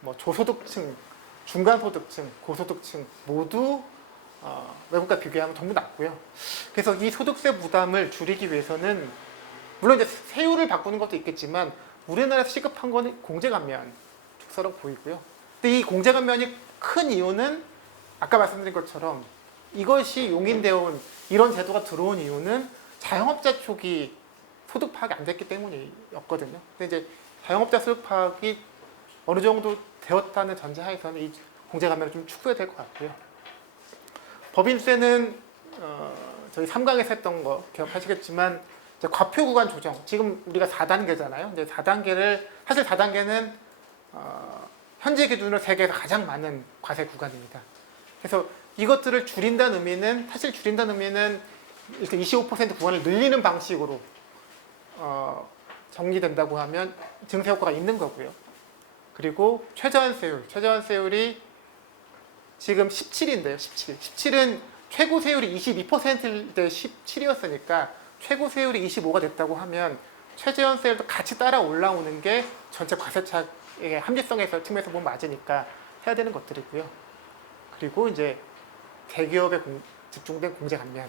뭐 저소득층, 중간소득층, 고소득층 모두 외국과 비교하면 전부 낮고요. 그래서 이 소득세 부담을 줄이기 위해서는 물론 이제 세율을 바꾸는 것도 있겠지만 우리나라에서 시급한 건 공제감면 축소라고 보이고요. 근데 이 공제감면이 큰 이유는 아까 말씀드린 것처럼 이것이 용인되어 온 이런 제도가 들어온 이유는 자영업자 쪽이 소득 파악이 안 됐기 때문이었거든요. 근데 이제 자영업자 소득 파악이 어느 정도 되었다는 전제하에서는 이 공제감면을 좀 축소해야 될 것 같고요. 법인세는 저희 3강에서 했던 거 기억하시겠지만 이제 과표 구간 조정, 지금 우리가 4단계잖아요. 근데 4단계를 사실 4단계는 현재 기준으로 세계에서 가장 많은 과세 구간입니다. 그래서 이것들을 줄인다는 의미는 사실 줄인다는 의미는 일단 25% 구간을 늘리는 방식으로 정리된다고 하면 증세 효과가 있는 거고요. 그리고 최저한세율이 지금 17인데요. 17은 최고 세율이 22%일 때 17이었으니까 최고 세율이 25가 됐다고 하면 최저한세율도 같이 따라 올라오는 게 전체 과세차의 합리성에서 측면에서 보면 맞으니까 해야 되는 것들이고요. 그리고 이제 대기업에 집중된 공제 감면.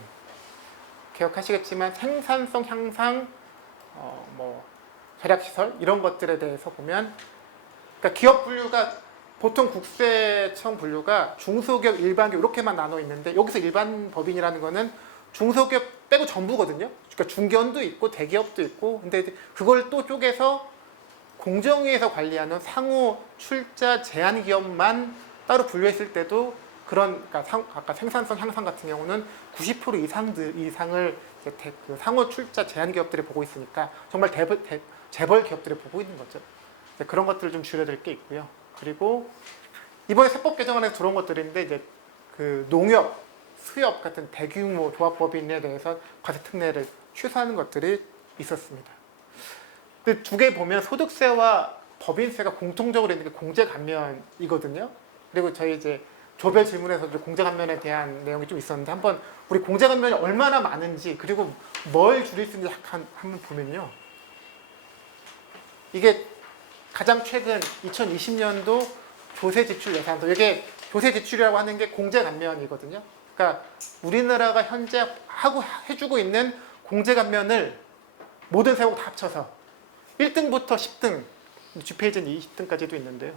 기억하시겠지만 생산성 향상, 절약시설 이런 것들에 대해서 보면 그러니까 기업 분류가 보통 국세청 분류가 중소기업, 일반기업 이렇게만 나눠 있는데 여기서 일반 법인이라는 거는 중소기업 빼고 전부거든요. 그러니까 중견도 있고 대기업도 있고 근데 그걸 또 쪼개서 공정위에서 관리하는 상호 출자 제한 기업만 따로 분류했을 때도 그런 그러니까 아까 생산성 향상 같은 경우는 90% 이상을 이제 그 상호 출자 제한 기업들이 보고 있으니까 정말 재벌 기업들이 보고 있는 거죠. 그런 것들을 좀 줄여드릴 게 있고요. 그리고 이번에 세법 개정안에서 들어온 것들인데 이제 그 농협, 수협 같은 대규모 조합법인에 대해서 과세 특례를 취소하는 것들이 있었습니다. 근데 두 개 보면 소득세와 법인세가 공통적으로 있는 게 공제 감면이거든요. 그리고 저희 이제 조별 질문에서도 공제 감면에 대한 내용이 좀 있었는데 한번 우리 공제 감면이 얼마나 많은지 그리고 뭘 줄일 수 있는지 한번 보면요. 이게 가장 최근 2020년도 조세 지출 예산도 이게 조세 지출이라고 하는 게 공제 감면이거든요. 그러니까 우리나라가 현재 해주고 있는 공제 감면을 모든 세국 다 합쳐서 1등부터 10등, 뒷페이지는 20등까지도 있는데요.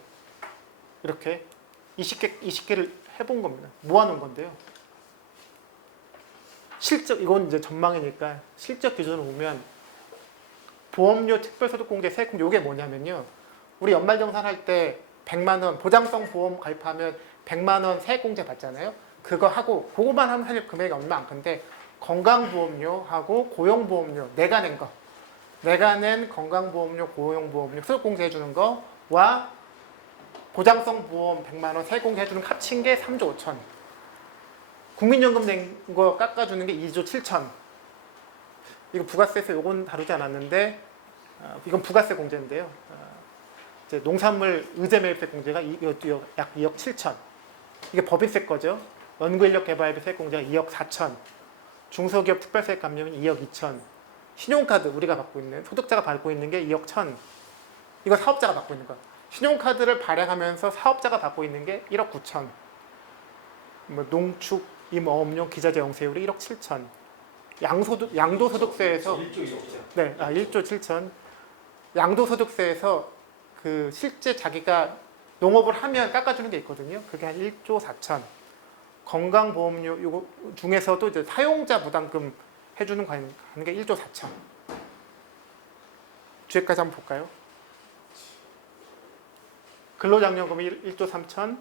이렇게 20개를 해본 겁니다. 모아놓은 건데요. 실적, 이건 이제 전망이니까 실적 기준으로 보면 보험료 특별소득공제 세액공제 이게 뭐냐면요. 우리 연말정산할 때 100만 원 보장성 보험 가입하면 100만 원 세액공제 받잖아요. 그거 하고 그거만 하면 사실 금액이 얼마 안 큰데 건강보험료하고 고용보험료 내가 낸 거 내가 낸 건강보험료, 고용보험료 소득공제 해주는 거와 보장성 보험 100만 원 세액공제 해주는 거 합친 게 3조 5천. 국민연금 낸 거 깎아주는 게 2조 7천. 이거 부가세에서 요건 다루지 않았는데 이건 부가세 공제인데요. 이제 농산물 의제 매입세 공제가 약 2억 7천. 이게 법인세 거죠. 연구인력 개발비 세액 공제가 2억 4천. 중소기업 특별세액 감면은 2억 2천. 신용카드 우리가 받고 있는 소득자가 받고 있는 게 2억 1천. 이거 사업자가 받고 있는 거. 신용카드를 발행하면서 사업자가 받고 있는 게 1억 9천. 뭐 농축, 임어업용, 기자재 영세율이 1억 7천. 양도소득세에서 1조 1억. 네, 1조 7천. 양도소득세에서 그 실제 자기가 농업을 하면 깎아주는 게 있거든요. 그게 한 1조 4천. 건강보험료 이거 중에서도 이제 사용자 부담금 해주는 거 하는 게 1조 4천. 뒤에까지 한번 볼까요? 근로장려금이 1조 3천,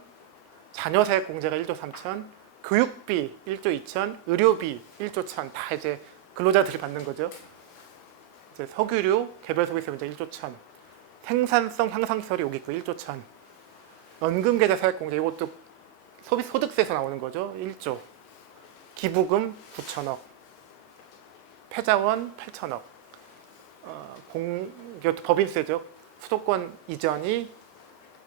자녀세액 공제가 1조 3천, 교육비 1조 2천, 의료비 1조 1천 다 이제 근로자들이 받는 거죠. 이제 석유류, 개별소비세 문제 1조 1천, 생산성 향상시설이 여기 있고 1조 1천, 연금계좌세액 공제 이것도 소득세에서 나오는 거죠. 1조, 기부금 9천억, 패자원 8천억, 이것도 법인세죠. 수도권 이전이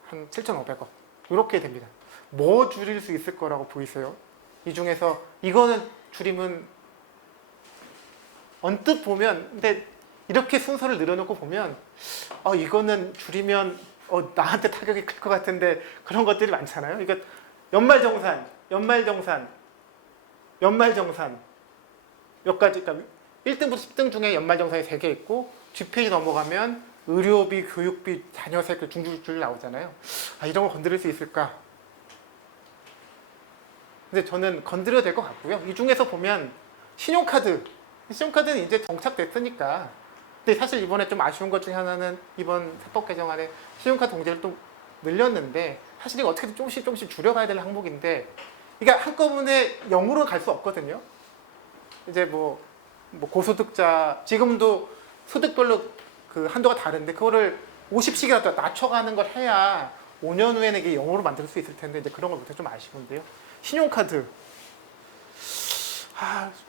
한 7,500억 이렇게 됩니다. 뭐 줄일 수 있을 거라고 보이세요? 이 중에서 이거는 줄이면 언뜻 보면 근데 이렇게 순서를 늘어놓고 보면 이거는 줄이면 나한테 타격이 클 것 같은데 그런 것들이 많잖아요. 그러니까 연말정산 몇 가지 그러니까 1등부터 10등 중에 연말정산이 3개 있고 뒷페이지 넘어가면 의료비, 교육비, 자녀세액 중줄줄 나오잖아요. 이런 거 건드릴 수 있을까? 근데 저는 건드려도 될 것 같고요. 이 중에서 보면 신용카드는 이제 정착됐으니까. 근데 사실 이번에 좀 아쉬운 것 중에 하나는 이번 세법 개정안에 신용카드 공제를 또 늘렸는데 사실 이거 어떻게든 조금씩 줄여가야 될 항목인데 이게 한꺼번에 0으로 갈 수 없거든요. 이제 뭐 고소득자 지금도 소득별로 그 한도가 다른데 그거를 50씩이라도 낮춰가는 걸 해야 5년 후에는 이게 0으로 만들 수 있을 텐데 이제 그런 걸 못해 좀 아쉬운데요. 신용카드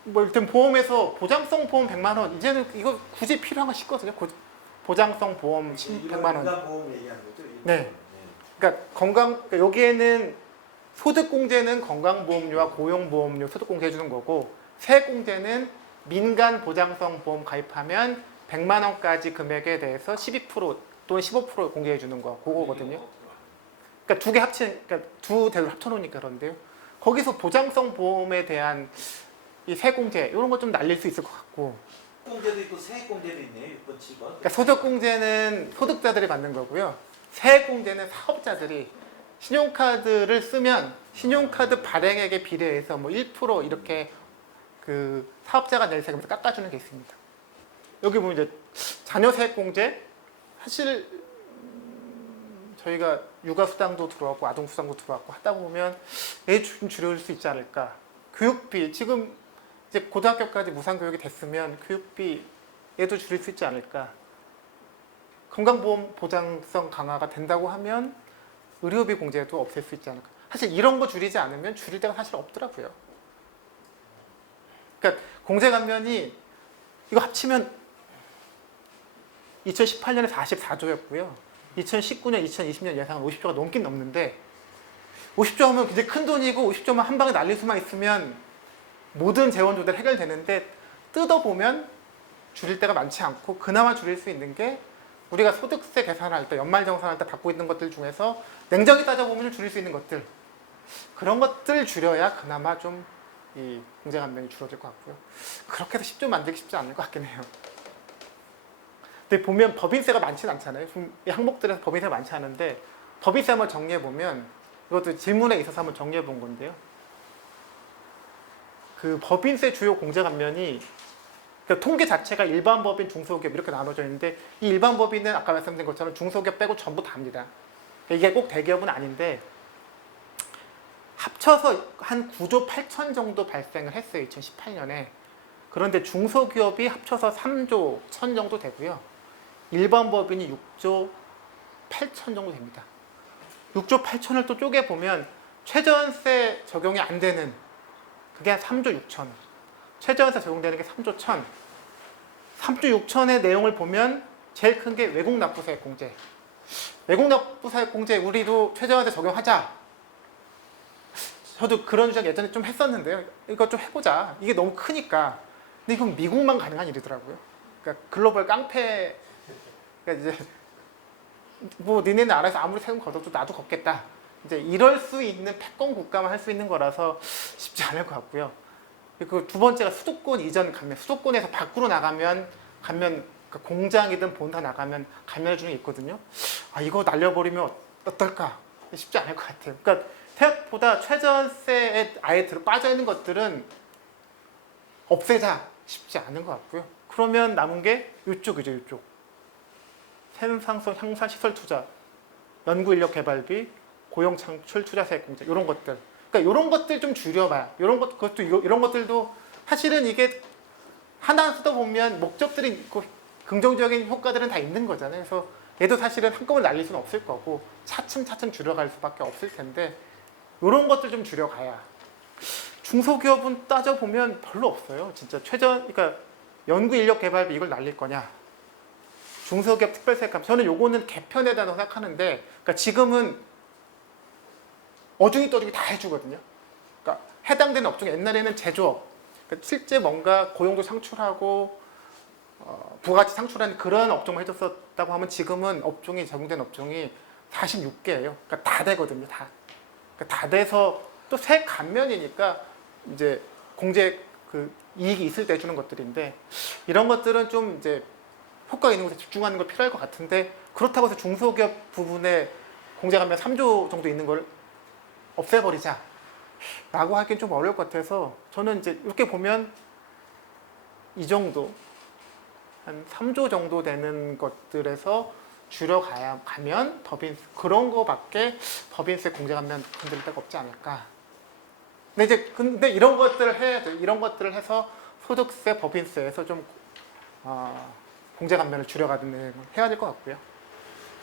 뭐 일단 보험에서 보장성 보험 100만 원 이제는 이거 굳이 필요한가 싶거든요. 보장성 보험 100만 원. 건강보험 얘기하는 거죠? 네. 그러니까 그러니까 여기에는 소득공제는 건강보험료와 고용보험료 소득공제 해주는 거고 세액공제는 민간 보장성 보험 가입하면 100만 원까지 금액에 대해서 12% 또는 15% 공제해 주는 거 그거거든요. 그러니까 그러니까 두 대를 합쳐놓으니까 그런데요. 거기서 보장성 보험에 대한 이 세공제 이런 거 좀 날릴 수 있을 것 같고. 공제도 있고 세액공제도 있네요. 6번, 7번. 그러니까 소득공제는 소득자들이 받는 거고요. 세액공제는 사업자들이 신용카드를 쓰면 신용카드 발행액에 비례해서 뭐 1% 이렇게 그 사업자가 낼 세금을 깎아주는 게 있습니다. 여기 보면 이제 자녀 세액공제 사실 저희가 육아수당도 들어왔고 아동수당도 들어왔고 하다 보면 좀 줄여줄 수 있지 않을까. 교육비 지금 이제 고등학교까지 무상교육이 됐으면 교육비 얘도 줄일 수 있지 않을까. 건강보험 보장성 강화가 된다고 하면 의료비 공제도 없앨 수 있지 않을까. 사실 이런 거 줄이지 않으면 줄일 데가 사실 없더라고요. 그러니까 공제 감면이 이거 합치면 2018년에 44조였고요. 2019년, 2020년 예상은 50조가 넘긴 넘는데 50조 하면 굉장히 큰 돈이고 50조만 한 방에 날릴 수만 있으면 모든 재원조달 해결되는데 뜯어보면 줄일 데가 많지 않고 그나마 줄일 수 있는 게 우리가 소득세 계산할 때 연말정산할 때 받고 있는 것들 중에서 냉정히 따져보면 줄일 수 있는 것들 그런 것들 줄여야 그나마 좀 이 공제 감면이 줄어들 것 같고요. 그렇게 해서 10조 만들기 쉽지 않을 것 같긴 해요. 근데 보면 법인세가 많지는 않잖아요. 이 항목들에서 법인세가 많지 않은데 법인세 한번 정리해 보면 이것도 질문에 있어서 한번 정리해 본 건데요. 그 법인세 주요 공제 감면이 그러니까 통계 자체가 일반 법인, 중소기업 이렇게 나눠져 있는데 이 일반 법인은 아까 말씀드린 것처럼 중소기업 빼고 전부 다입니다. 이게 꼭 대기업은 아닌데 합쳐서 한 9조 8천 정도 발생을 했어요. 2018년에. 그런데 중소기업이 합쳐서 3조 1천 정도 되고요. 일반 법인이 6조 8천 정도 됩니다. 6조 8천을 또 쪼개보면 최저연세 적용이 안 되는 그게 한 3조 6천. 최저연세 적용되는 게 3조 1천. 3조 6천의 내용을 보면 제일 큰 게 외국 납부세액 공제. 외국 납부세액 공제 우리도 최저연세 적용하자. 저도 그런 주장 예전에 좀 했었는데요. 이거 좀 해보자. 이게 너무 크니까. 근데 이건 미국만 가능한 일이더라고요. 그러니까 글로벌 깡패. 그러니까 이제 뭐 니네는 알아서 아무리 세금 걷어도 나도 걷겠다. 이제 이럴 수 있는 패권 국가만 할 수 있는 거라서 쉽지 않을 것 같고요. 그리고 두 번째가 수도권 이전 감면. 수도권에서 밖으로 나가면 감면 그러니까 공장이든 본사 나가면 감면해 주는 게 있거든요. 아 이거 날려버리면 어떨까? 쉽지 않을 것 같아요. 그러니까 생각보다 최저세에 아예 빠져 있는 것들은 없애자 쉽지 않은 것 같고요. 그러면 남은 게 이쪽이죠, 이쪽. 생산성 향상 시설 투자, 연구 인력 개발비, 고용 창출 투자세액 공제 이런 것들. 그러니까 이런 것들 좀 줄여봐요. 이런 것들도 사실은 이게 하나 쓰다 보면 목적들이 있고 긍정적인 효과들은 다 있는 거잖아요. 그래서 얘도 사실은 한꺼번에 날릴 수는 없을 거고 차츰차츰 줄여갈 수밖에 없을 텐데 이런 것들 좀 줄여가야. 중소기업은 따져보면 별로 없어요. 진짜 그러니까 연구 인력 개발비 이걸 날릴 거냐. 중소기업 특별세액 저는 요거는 개편에다 생각하는데 그러니까 지금은 어중이 떠중이 다 해주거든요. 그러니까 해당되는 업종 옛날에는 제조업 그러니까 실제 뭔가 고용도 창출하고 부가가치 창출하는 그런 업종을 해줬었다고 하면 지금은 업종이 적용된 업종이 46개예요. 그러니까 다 되거든요. 다. 그러니까 다 돼서 또 세액 감면이니까 이제 공제 그 이익이 있을 때 주는 것들인데 이런 것들은 좀 이제 효과 있는 곳에 집중하는 걸 필요할 것 같은데 그렇다고 해서 중소기업 부분에 공제 감면 3조 정도 있는 걸 없애버리자 라고 하긴 좀 어려울 것 같아서 저는 이제 이렇게 보면 이 정도 한 3조 정도 되는 것들에서 가면 법인 그런 거밖에 법인세 공제하면 건드릴 데가 없지 않을까. 근데 이런 것들을 해야 돼. 이런 것들을 해서 소득세, 법인세에서 좀 공제 감면을 줄여가는 해야 될 것 같고요.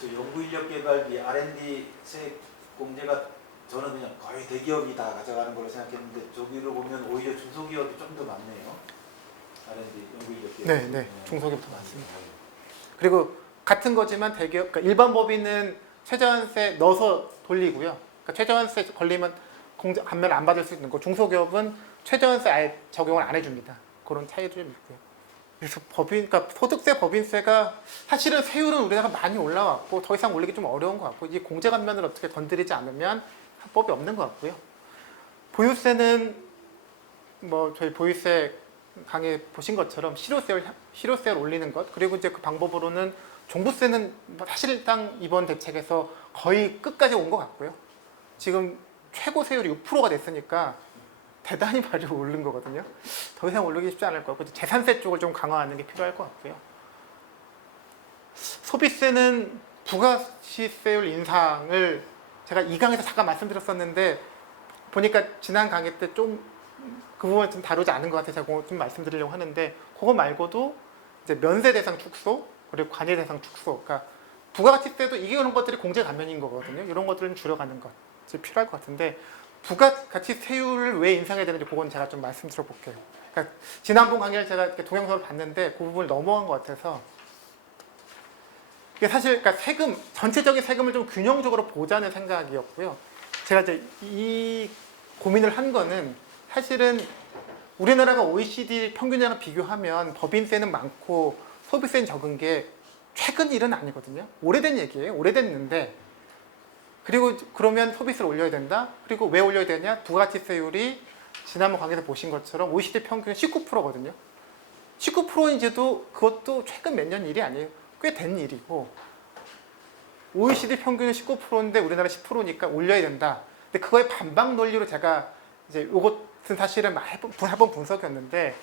저 연구인력 개발비 R&D 세액 공제가 저는 그냥 거의 대기업이 다 가져가는 걸로 생각했는데 저기로 보면 오히려 중소기업이 좀 더 많네요. R&D 연구인력 개발. 네, 중소기업도 많습니다. 그리고 같은 거지만 대기업, 그러니까 일반 법인은 최저한세 넣어서 돌리고요. 그러니까 최저한세 걸리면 공제 감면 안 받을 수 있는 거. 중소기업은 최저한세 아예 적용을 안 해줍니다. 그런 차이도 좀 있고요. 그래서 그러니까 소득세, 법인세가 사실은 세율은 우리나라 많이 올라왔고 더 이상 올리기 좀 어려운 것 같고 이 공제 감면을 어떻게 건드리지 않으면 합법이 없는 것 같고요. 보유세는 뭐 저희 보유세 강의 보신 것처럼 실효세를 올리는 것 그리고 이제 그 방법으로는 종부세는 사실상 이번 대책에서 거의 끝까지 온 것 같고요. 지금 최고 세율이 6%가 됐으니까 대단히 많이 오른 거거든요. 더 이상 오르기 쉽지 않을 것 같고 재산세 쪽을 좀 강화하는 게 필요할 것 같고요. 소비세는 부가시세율 인상을 제가 이 강에서 잠깐 말씀드렸었는데 보니까 지난 강의 때 좀 그 부분 좀 다루지 않은 것 같아서 제가 그거 좀 말씀드리려고 하는데 그거 말고도 이제 면세 대상 축소 그리고 관여 대상 축소 그러니까 부가가치세도 이런 것들이 공제 감면인 거거든요. 이런 것들은 줄여가는 것이 필요할 것 같은데 부가가치세율을 왜 인상해야 되는지 그건 제가 좀 말씀드려 볼게요. 그러니까 지난번 강의를 제가 이렇게 동영상을 봤는데 그 부분을 넘어간 것 같아서 이게 사실 그러니까 세금 전체적인 세금을 좀 균형적으로 보자는 생각이었고요. 제가 이제 이 고민을 한 거는 사실은 우리나라가 OECD 평균이랑 비교하면 법인세는 많고 소비세는 적은 게 최근 일은 아니거든요. 오래된 얘기예요. 오래됐는데 그리고 그러면 소비세를 올려야 된다. 그리고 왜 올려야 되냐? 부가가치세율이 지난번 강의에서 보신 것처럼 OECD 평균 19%거든요. 19%인지도 그것도 최근 몇 년 일이 아니에요. 꽤 된 일이고 OECD 평균은 19%인데 우리나라 10%니까 올려야 된다. 근데 그거의 반박 논리로 제가 이제 이것은 사실은 해본 분석이었는데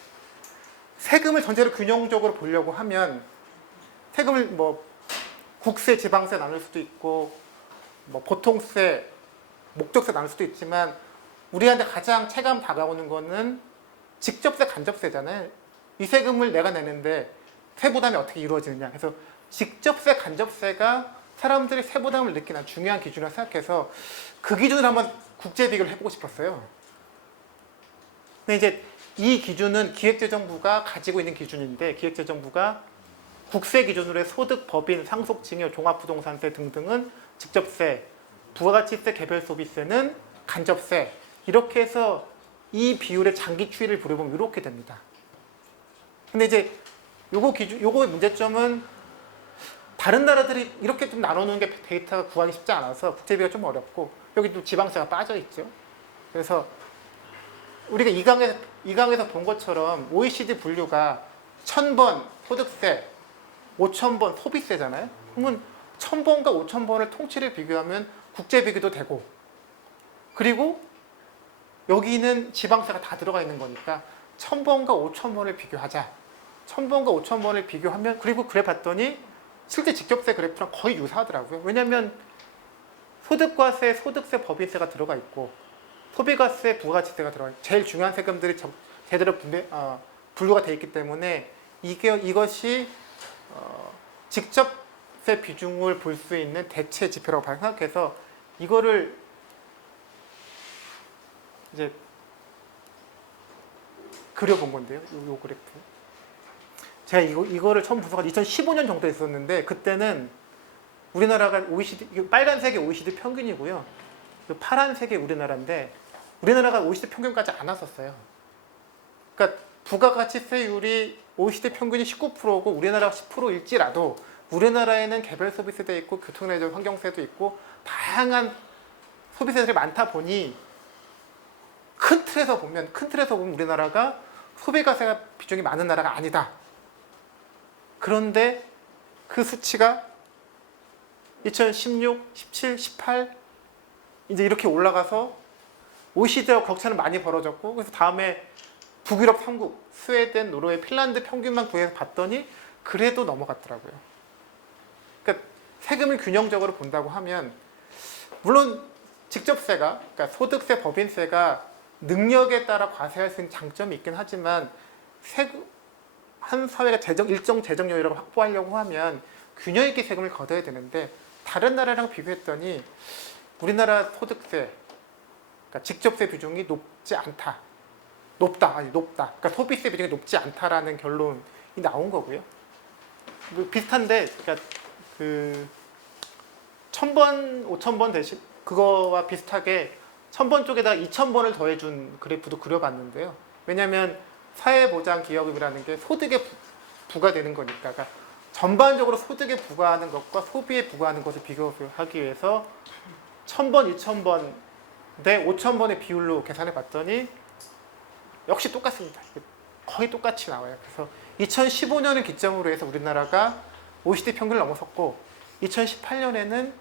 세금을 전체로 균형적으로 보려고 하면 세금을 뭐 국세, 지방세 나눌 수도 있고 뭐 보통세, 목적세 나눌 수도 있지만 우리한테 가장 체감 다가오는 거는 직접세, 간접세잖아요. 이 세금을 내가 내는데 세부담이 어떻게 이루어지느냐. 그래서 직접세, 간접세가 사람들이 세부담을 느끼는 중요한 기준이라고 생각해서 그 기준을 한번 국제 비교를 해보고 싶었어요. 근데 이제 이 기준은 기획재정부가 가지고 있는 기준인데 기획재정부가 국세 기준으로의 소득, 법인, 상속, 증여, 종합부동산세 등등은 직접세, 부가가치세, 개별소비세는 간접세 이렇게 해서 이 비율의 장기 추이를 부려보면 이렇게 됩니다. 근데 이제 요거 문제점은 다른 나라들이 이렇게 좀 나눠놓은 게 데이터가 구하기 쉽지 않아서 국제비가 좀 어렵고 여기 또 지방세가 빠져 있죠. 그래서 우리가 이 강에서 본 것처럼 OECD 분류가 1000번 소득세, 5000번 소비세잖아요. 그러면 1000번과 5000번을 통째로 비교하면 국제 비교도 되고 그리고 여기는 지방세가 다 들어가 있는 거니까 1000번과 5000번을 비교하자. 1000번과 5000번을 비교하면 그리고 그래 봤더니 실제 직접세 그래프랑 거의 유사하더라고요. 왜냐하면 소득과세, 소득세, 법인세가 들어가 있고 소비과세, 부가가치세가 들어가 있고 제일 중요한 세금들이 제대로 분류가 되어 있기 때문에 이것이 직접세 비중을 볼 수 있는 대체 지표라고 생각해서 이거를 이제 그려본 건데요. 요 그래프. 제가 이거를 처음 분석한 2015년 정도 했었는데 그때는 우리나라가 OECD 빨간색이 OECD 평균이고요. 파란색이 우리나라인데 우리나라가 OECD 평균까지 안 왔었어요. 그러니까 부가가치세율이 OECD 평균이 19%고 우리나라가 10%일지라도 우리나라에는 개별 소비세도 있고 교통내적 환경세도 있고 다양한 소비세들이 많다 보니 큰 틀에서 보면 우리나라가 소비가세가 비중이 많은 나라가 아니다. 그런데 그 수치가 2016, 17, 18 이제 이렇게 올라가서 OECD하고 격차는 많이 벌어졌고 그래서 다음에 북유럽 3국 스웨덴, 노르웨이, 핀란드 평균만 구해서 봤더니 그래도 넘어갔더라고요. 그러니까 세금을 균형적으로 본다고 하면 물론 직접세가 그러니까 소득세, 법인세가 능력에 따라 과세할 수 있는 장점이 있긴 하지만 한 사회가 일정 재정 여유를 확보하려고 하면 균형 있게 세금을 걷어야 되는데 다른 나라랑 비교했더니 우리나라 소득세, 그러니까 직접세 비중이 높다. 그러니까 소비세 비중이 높지 않다라는 결론이 나온 거고요. 뭐 비슷한데, 그러니까 그 1,000번, 5,000번 대신 그거와 비슷하게 1,000번 쪽에다가 2,000번을 더해준 그래프도 그려봤는데요. 왜냐하면 사회보장기여금이라는 게 소득에 부과되는 거니까, 그러니까 전반적으로 소득에 부과하는 것과 소비에 부과하는 것을 비교하기 위해서 1,000번, 2,000번 대 5,000번의 비율로 계산해 봤더니 역시 똑같습니다. 거의 똑같이 나와요. 그래서 2015년을 기점으로 해서 우리나라가 OECD 평균을 넘어섰고 2018년에는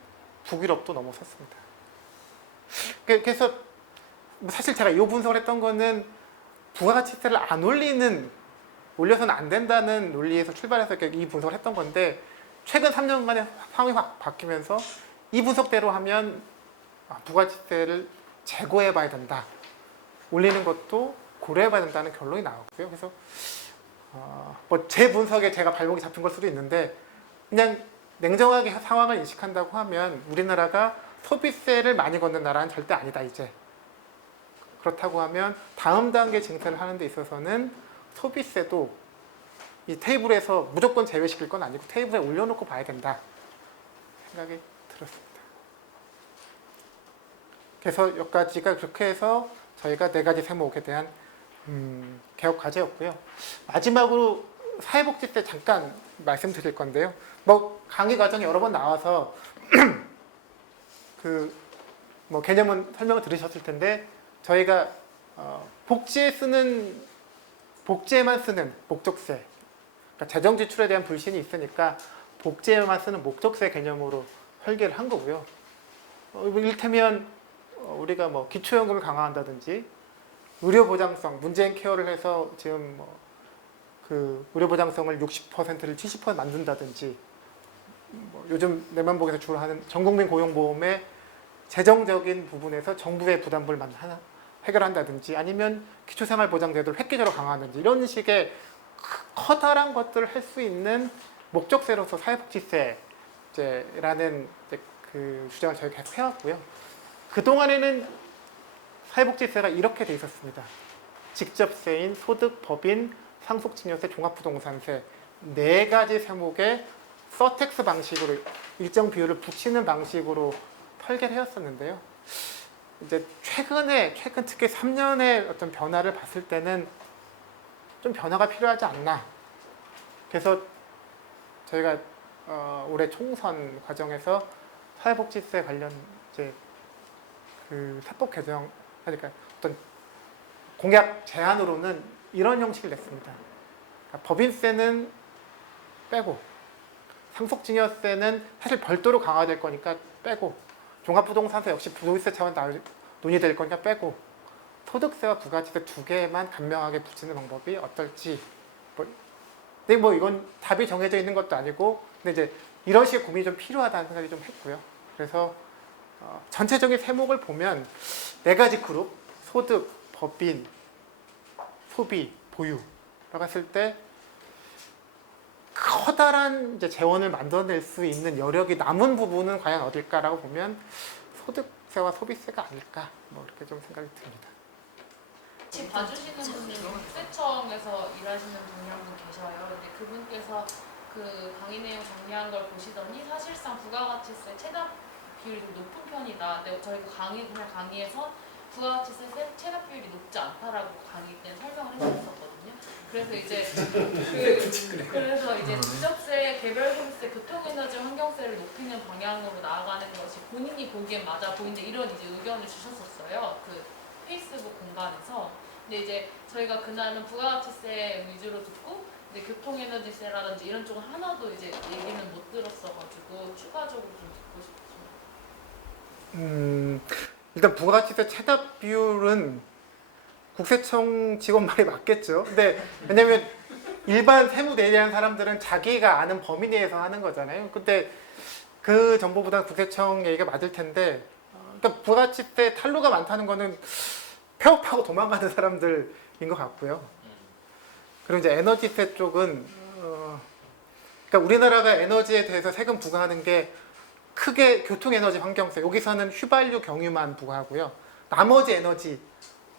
북유럽도 넘어섰습니다. 그래서 사실 제가 이 분석을 했던 거는 부가가치세를 안 올려서는 안 된다는 논리에서 출발해서 이 분석을 했던 건데 최근 3년간의 상황이 확 바뀌면서 이 분석대로 하면 부가가치세를 재고해봐야 된다. 올리는 것도 고려해봐야 된다는 결론이 나왔고요. 그래서 뭐 제 분석에 제가 발목이 잡힌 걸 수도 있는데 그냥 냉정하게 상황을 인식한다고 하면 우리나라가 소비세를 많이 걷는 나라는 절대 아니다 이제. 그렇다고 하면 다음 단계 증세를 하는 데 있어서는 소비세도 이 테이블에서 무조건 제외시킬 건 아니고 테이블에 올려놓고 봐야 된다 생각이 들었습니다. 그래서 여기까지가 그렇게 해서 저희가 4가지 세목에 대한 개혁 과제였고요. 마지막으로 사회복지세 잠깐 말씀드릴 건데요. 뭐 강의 과정에 여러 번 나와서 그 뭐 개념은 설명을 들으셨을 텐데 저희가 복지에만 쓰는 목적세, 그러니까 재정 지출에 대한 불신이 있으니까 복지에만 쓰는 목적세 개념으로 설계를 한 거고요. 이를테면 우리가 뭐 기초연금을 강화한다든지 의료 보장성, 문재인 케어를 해서 지금 뭐 그 의료 보장성을 60%를 70% 만든다든지 뭐 요즘 내만 보기에서 주로 하는 전국민 고용보험의 재정적인 부분에서 정부의 부담을 해결한다든지 아니면 기초생활보장제도를 획기적으로 강화하든지 이런 식의 커다란 것들을 할 수 있는 목적세로서 사회복지세라는 그 주장을 저희가 계속 해왔고요. 그동안에는 사회복지세가 이렇게 돼 있었습니다. 직접세인 소득, 법인, 상속증여세, 종합부동산세 4가지 세목에 서텍스 방식으로 일정 비율을 붙이는 방식으로 설계를 해왔었는데요. 이제 최근 특히 3년의 어떤 변화를 봤을 때는 좀 변화가 필요하지 않나. 그래서 저희가 올해 총선 과정에서 사회복지세 관련 이제 그 세법 개정, 그러니까 어떤 공약 제안으로는 이런 형식을 냈습니다. 그러니까 법인세는 빼고, 상속증여세는 사실 별도로 강화될 거니까 빼고, 종합부동산세 역시 부동세 차원 논의될 거니까 빼고, 소득세와 부가가치세 2개만 간명하게 붙이는 방법이 어떨지. 근데 뭐 이건 답이 정해져 있는 것도 아니고, 근데 이제 이런 식의 고민이 좀 필요하다는 생각이 좀 했고요. 그래서 전체적인 세목을 보면 4가지 그룹, 소득, 법인, 소비, 보유라고 했을 때 커다란 이제 재원을 만들어낼 수 있는 여력이 남은 부분은 과연 어딜까라고 보면 소득세와 소비세가 아닐까 뭐 이렇게 좀 생각이 듭니다. 지금 봐주시는 분들은 국세청에서 일하시는 분이 한 분 계셔요. 근데 그분께서 그 강의 내용 정리한 걸 보시더니 사실상 부가가치세 체납 비율이 좀 높은 편이다. 근데 저희가 그냥 강의에서 부가가치세 체납 비율이 높지 않다라고 강의 때 설명을 해주셨었거든요. 그래서 이제 그래서 이제 직접세, 개별소득세, 교통에너지, 환경세를 높이는 방향으로 나아가는 것이 본인이 보기엔 맞아 보이는데 이런 이제 의견을 주셨었어요. 그 페이스북 공간에서. 근데 이제 저희가 그날은 부가가치세 위주로 듣고 이제 교통에너지세라든지 이런 쪽은 하나도 이제 얘기는 못 들었어가지고 추가적으로 좀 듣고 싶습니다. 일단 부가가치세 체납 비율은 국세청 직원 말이 맞겠죠. 근데 왜냐면 일반 세무 대리하는 사람들은 자기가 아는 범위 내에서 하는 거잖아요. 근데 그 정보보다 국세청 얘기가 맞을 텐데, 그러니까 부가가치세 탈루가 많다는 거는 폐업하고 도망가는 사람들인 것 같고요. 그리고 이제 에너지세 쪽은 그러니까 우리나라가 에너지에 대해서 세금 부과하는 게 크게 교통에너지 환경세, 여기서는 휘발유, 경유만 부과하고요. 나머지 에너지,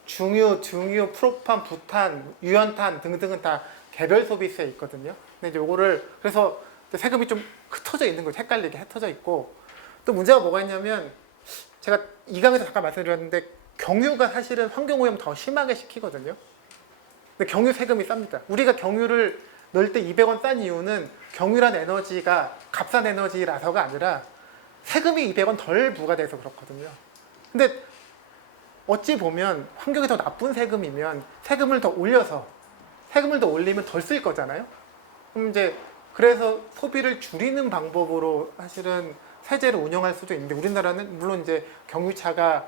중유, 등유, 프로판, 부탄, 유연탄 등등은 다 개별 소비세에 있거든요. 근데 이제 요거를 그래서 세금이 좀 흩어져 있는 거죠. 헷갈리게 흩어져 있고, 또 문제가 뭐가 있냐면 제가 이 강에서 잠깐 말씀드렸는데 경유가 사실은 환경오염 더 심하게 시키거든요. 근데 경유 세금이 쌉니다. 우리가 경유를 넣을 때 200원 싼 이유는 경유란 에너지가 값싼 에너지라서가 아니라 세금이 200원 덜 부과돼서 그렇거든요. 근데 어찌 보면 환경이 더 나쁜 세금이면 세금을 더 올려서 세금을 더 올리면 덜 쓸 거잖아요. 그럼 이제 그래서 소비를 줄이는 방법으로 사실은 세제를 운영할 수도 있는데 우리나라는 물론 이제 경유차가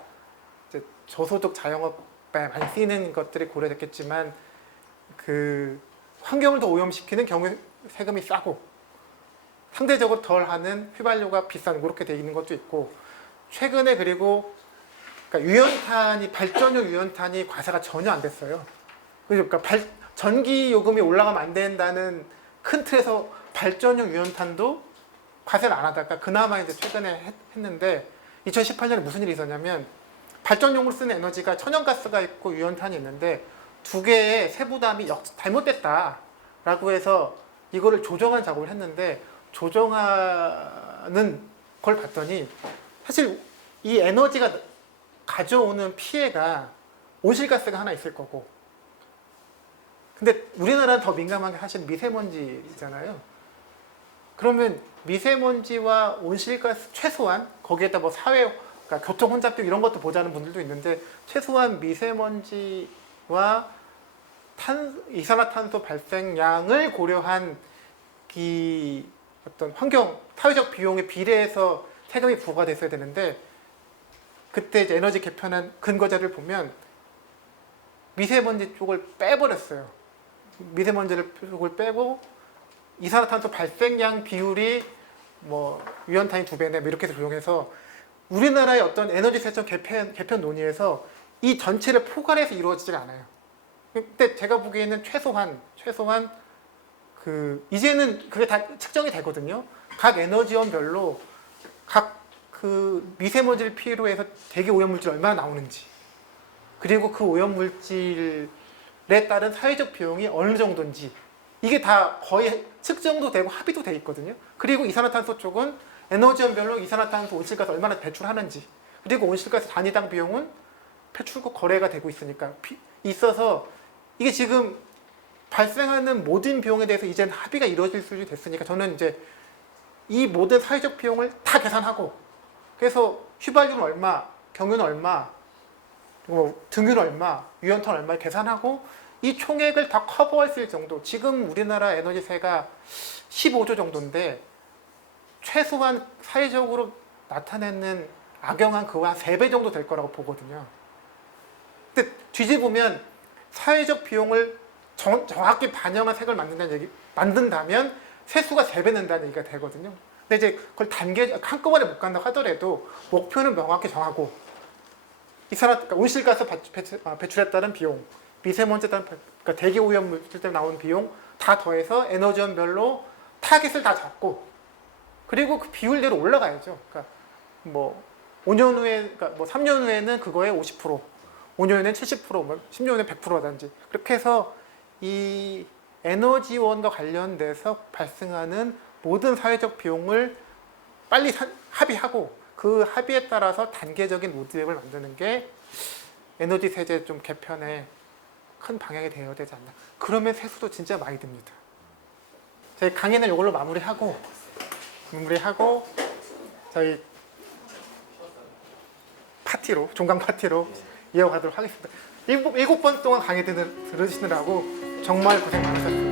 이제 저소득 자영업에 많이 쓰이는 것들이 고려됐겠지만 그 환경을 더 오염시키는 경유 세금이 싸고 상대적으로 덜하는 휘발유가 비싼 그렇게 돼 있는 것도 있고 최근에 그리고 그러니까 유연탄이 발전용 유연탄이 과세가 전혀 안 됐어요. 그러니까 전기 요금이 올라가면 안 된다는 큰 틀에서 발전용 유연탄도 과세를 안 하다가 그나마 이제 최근에 했는데 2018년에 무슨 일이 있었냐면 발전용으로 쓰는 에너지가 천연가스가 있고 유연탄이 있는데 두 개의 세부담이 잘못됐다라고 해서 이거를 조정한 작업을 했는데 조정하는 걸 봤더니 사실 이 에너지가 가져오는 피해가 온실가스가 하나 있을 거고 근데 우리나라는 더 민감한 게 사실 미세먼지잖아요. 그러면 미세먼지와 온실가스 최소한 거기에다 뭐 사회 그러니까 교통 혼잡 이런 것도 보자는 분들도 있는데 최소한 미세먼지와 이산화탄소 발생량을 고려한 이 어떤 환경 사회적 비용에 비례해서 세금이 부과됐어야 되는데 그때 이제 에너지 개편안 근거자를 보면 미세먼지 쪽을 빼버렸어요. 미세먼지를 쪽을 빼고 이산화탄소 발생량 비율이 뭐 유연탄이 2배네 이렇게 해서 조정해서 우리나라의 어떤 에너지 세청 개편 논의에서 이 전체를 포괄해서 이루어지지가 않아요. 근데 제가 보기에는 최소한 그 이제는 그게 다 측정이 되거든요. 각 에너지원별로 각 그 미세먼지를 필요로 해서 대기 오염물질 얼마나 나오는지 그리고 그 오염물질에 따른 사회적 비용이 어느 정도인지 이게 다 거의 측정도 되고 합의도 돼 있거든요. 그리고 이산화탄소 쪽은 에너지원별로 이산화탄소 온실가스 얼마나 배출하는지 그리고 온실가스 단위당 비용은 배출국 거래가 되고 있어서 이게 지금 발생하는 모든 비용에 대해서 이제는 합의가 이루어질 수 됐으니까 저는 이제 이 모든 사회적 비용을 다 계산하고 그래서 휘발유는 얼마, 경유는 얼마, 그리고 등유는 얼마, 유연탄 얼마 계산하고 이 총액을 다 커버할 수 있을 정도 지금 우리나라 에너지세가 15조 정도인데 최소한 사회적으로 나타내는 악영한 그와 3배 정도 될 거라고 보거든요. 근데 뒤집으면 사회적 비용을 정확히 반영한 세금을 만든다면 세수가 3배 는다는 얘기가 되거든요. 근데 이제 그걸 한꺼번에 못 간다고 하더라도 목표는 명확히 정하고 그러니까 온실가스 배출에 따른 비용, 미세먼지에 따른 그러니까 대기 오염물질 때문에 나오는 비용 다 더해서 에너지원별로 타겟을 다 잡고 그리고 그 비율대로 올라가야죠. 그러니까 뭐 5년 후에, 그러니까 뭐 3년 후에는 그거에 50%, 5년 후에는 70%, 뭐 10년 후에는 100%라든지 그렇게 해서 이 에너지원과 관련돼서 발생하는 모든 사회적 비용을 빨리 합의하고 그 합의에 따라서 단계적인 로드맵을 만드는 게 에너지 세제 좀 개편의 큰 방향이 되어야 되지 않나. 그러면 세수도 진짜 많이 듭니다. 저희 강의는 이걸로 마무리하고 저희 파티로 종강 파티로 이어가도록 하겠습니다. 7번 동안 강의 들으시느라고 정말 고생 많으셨습니다.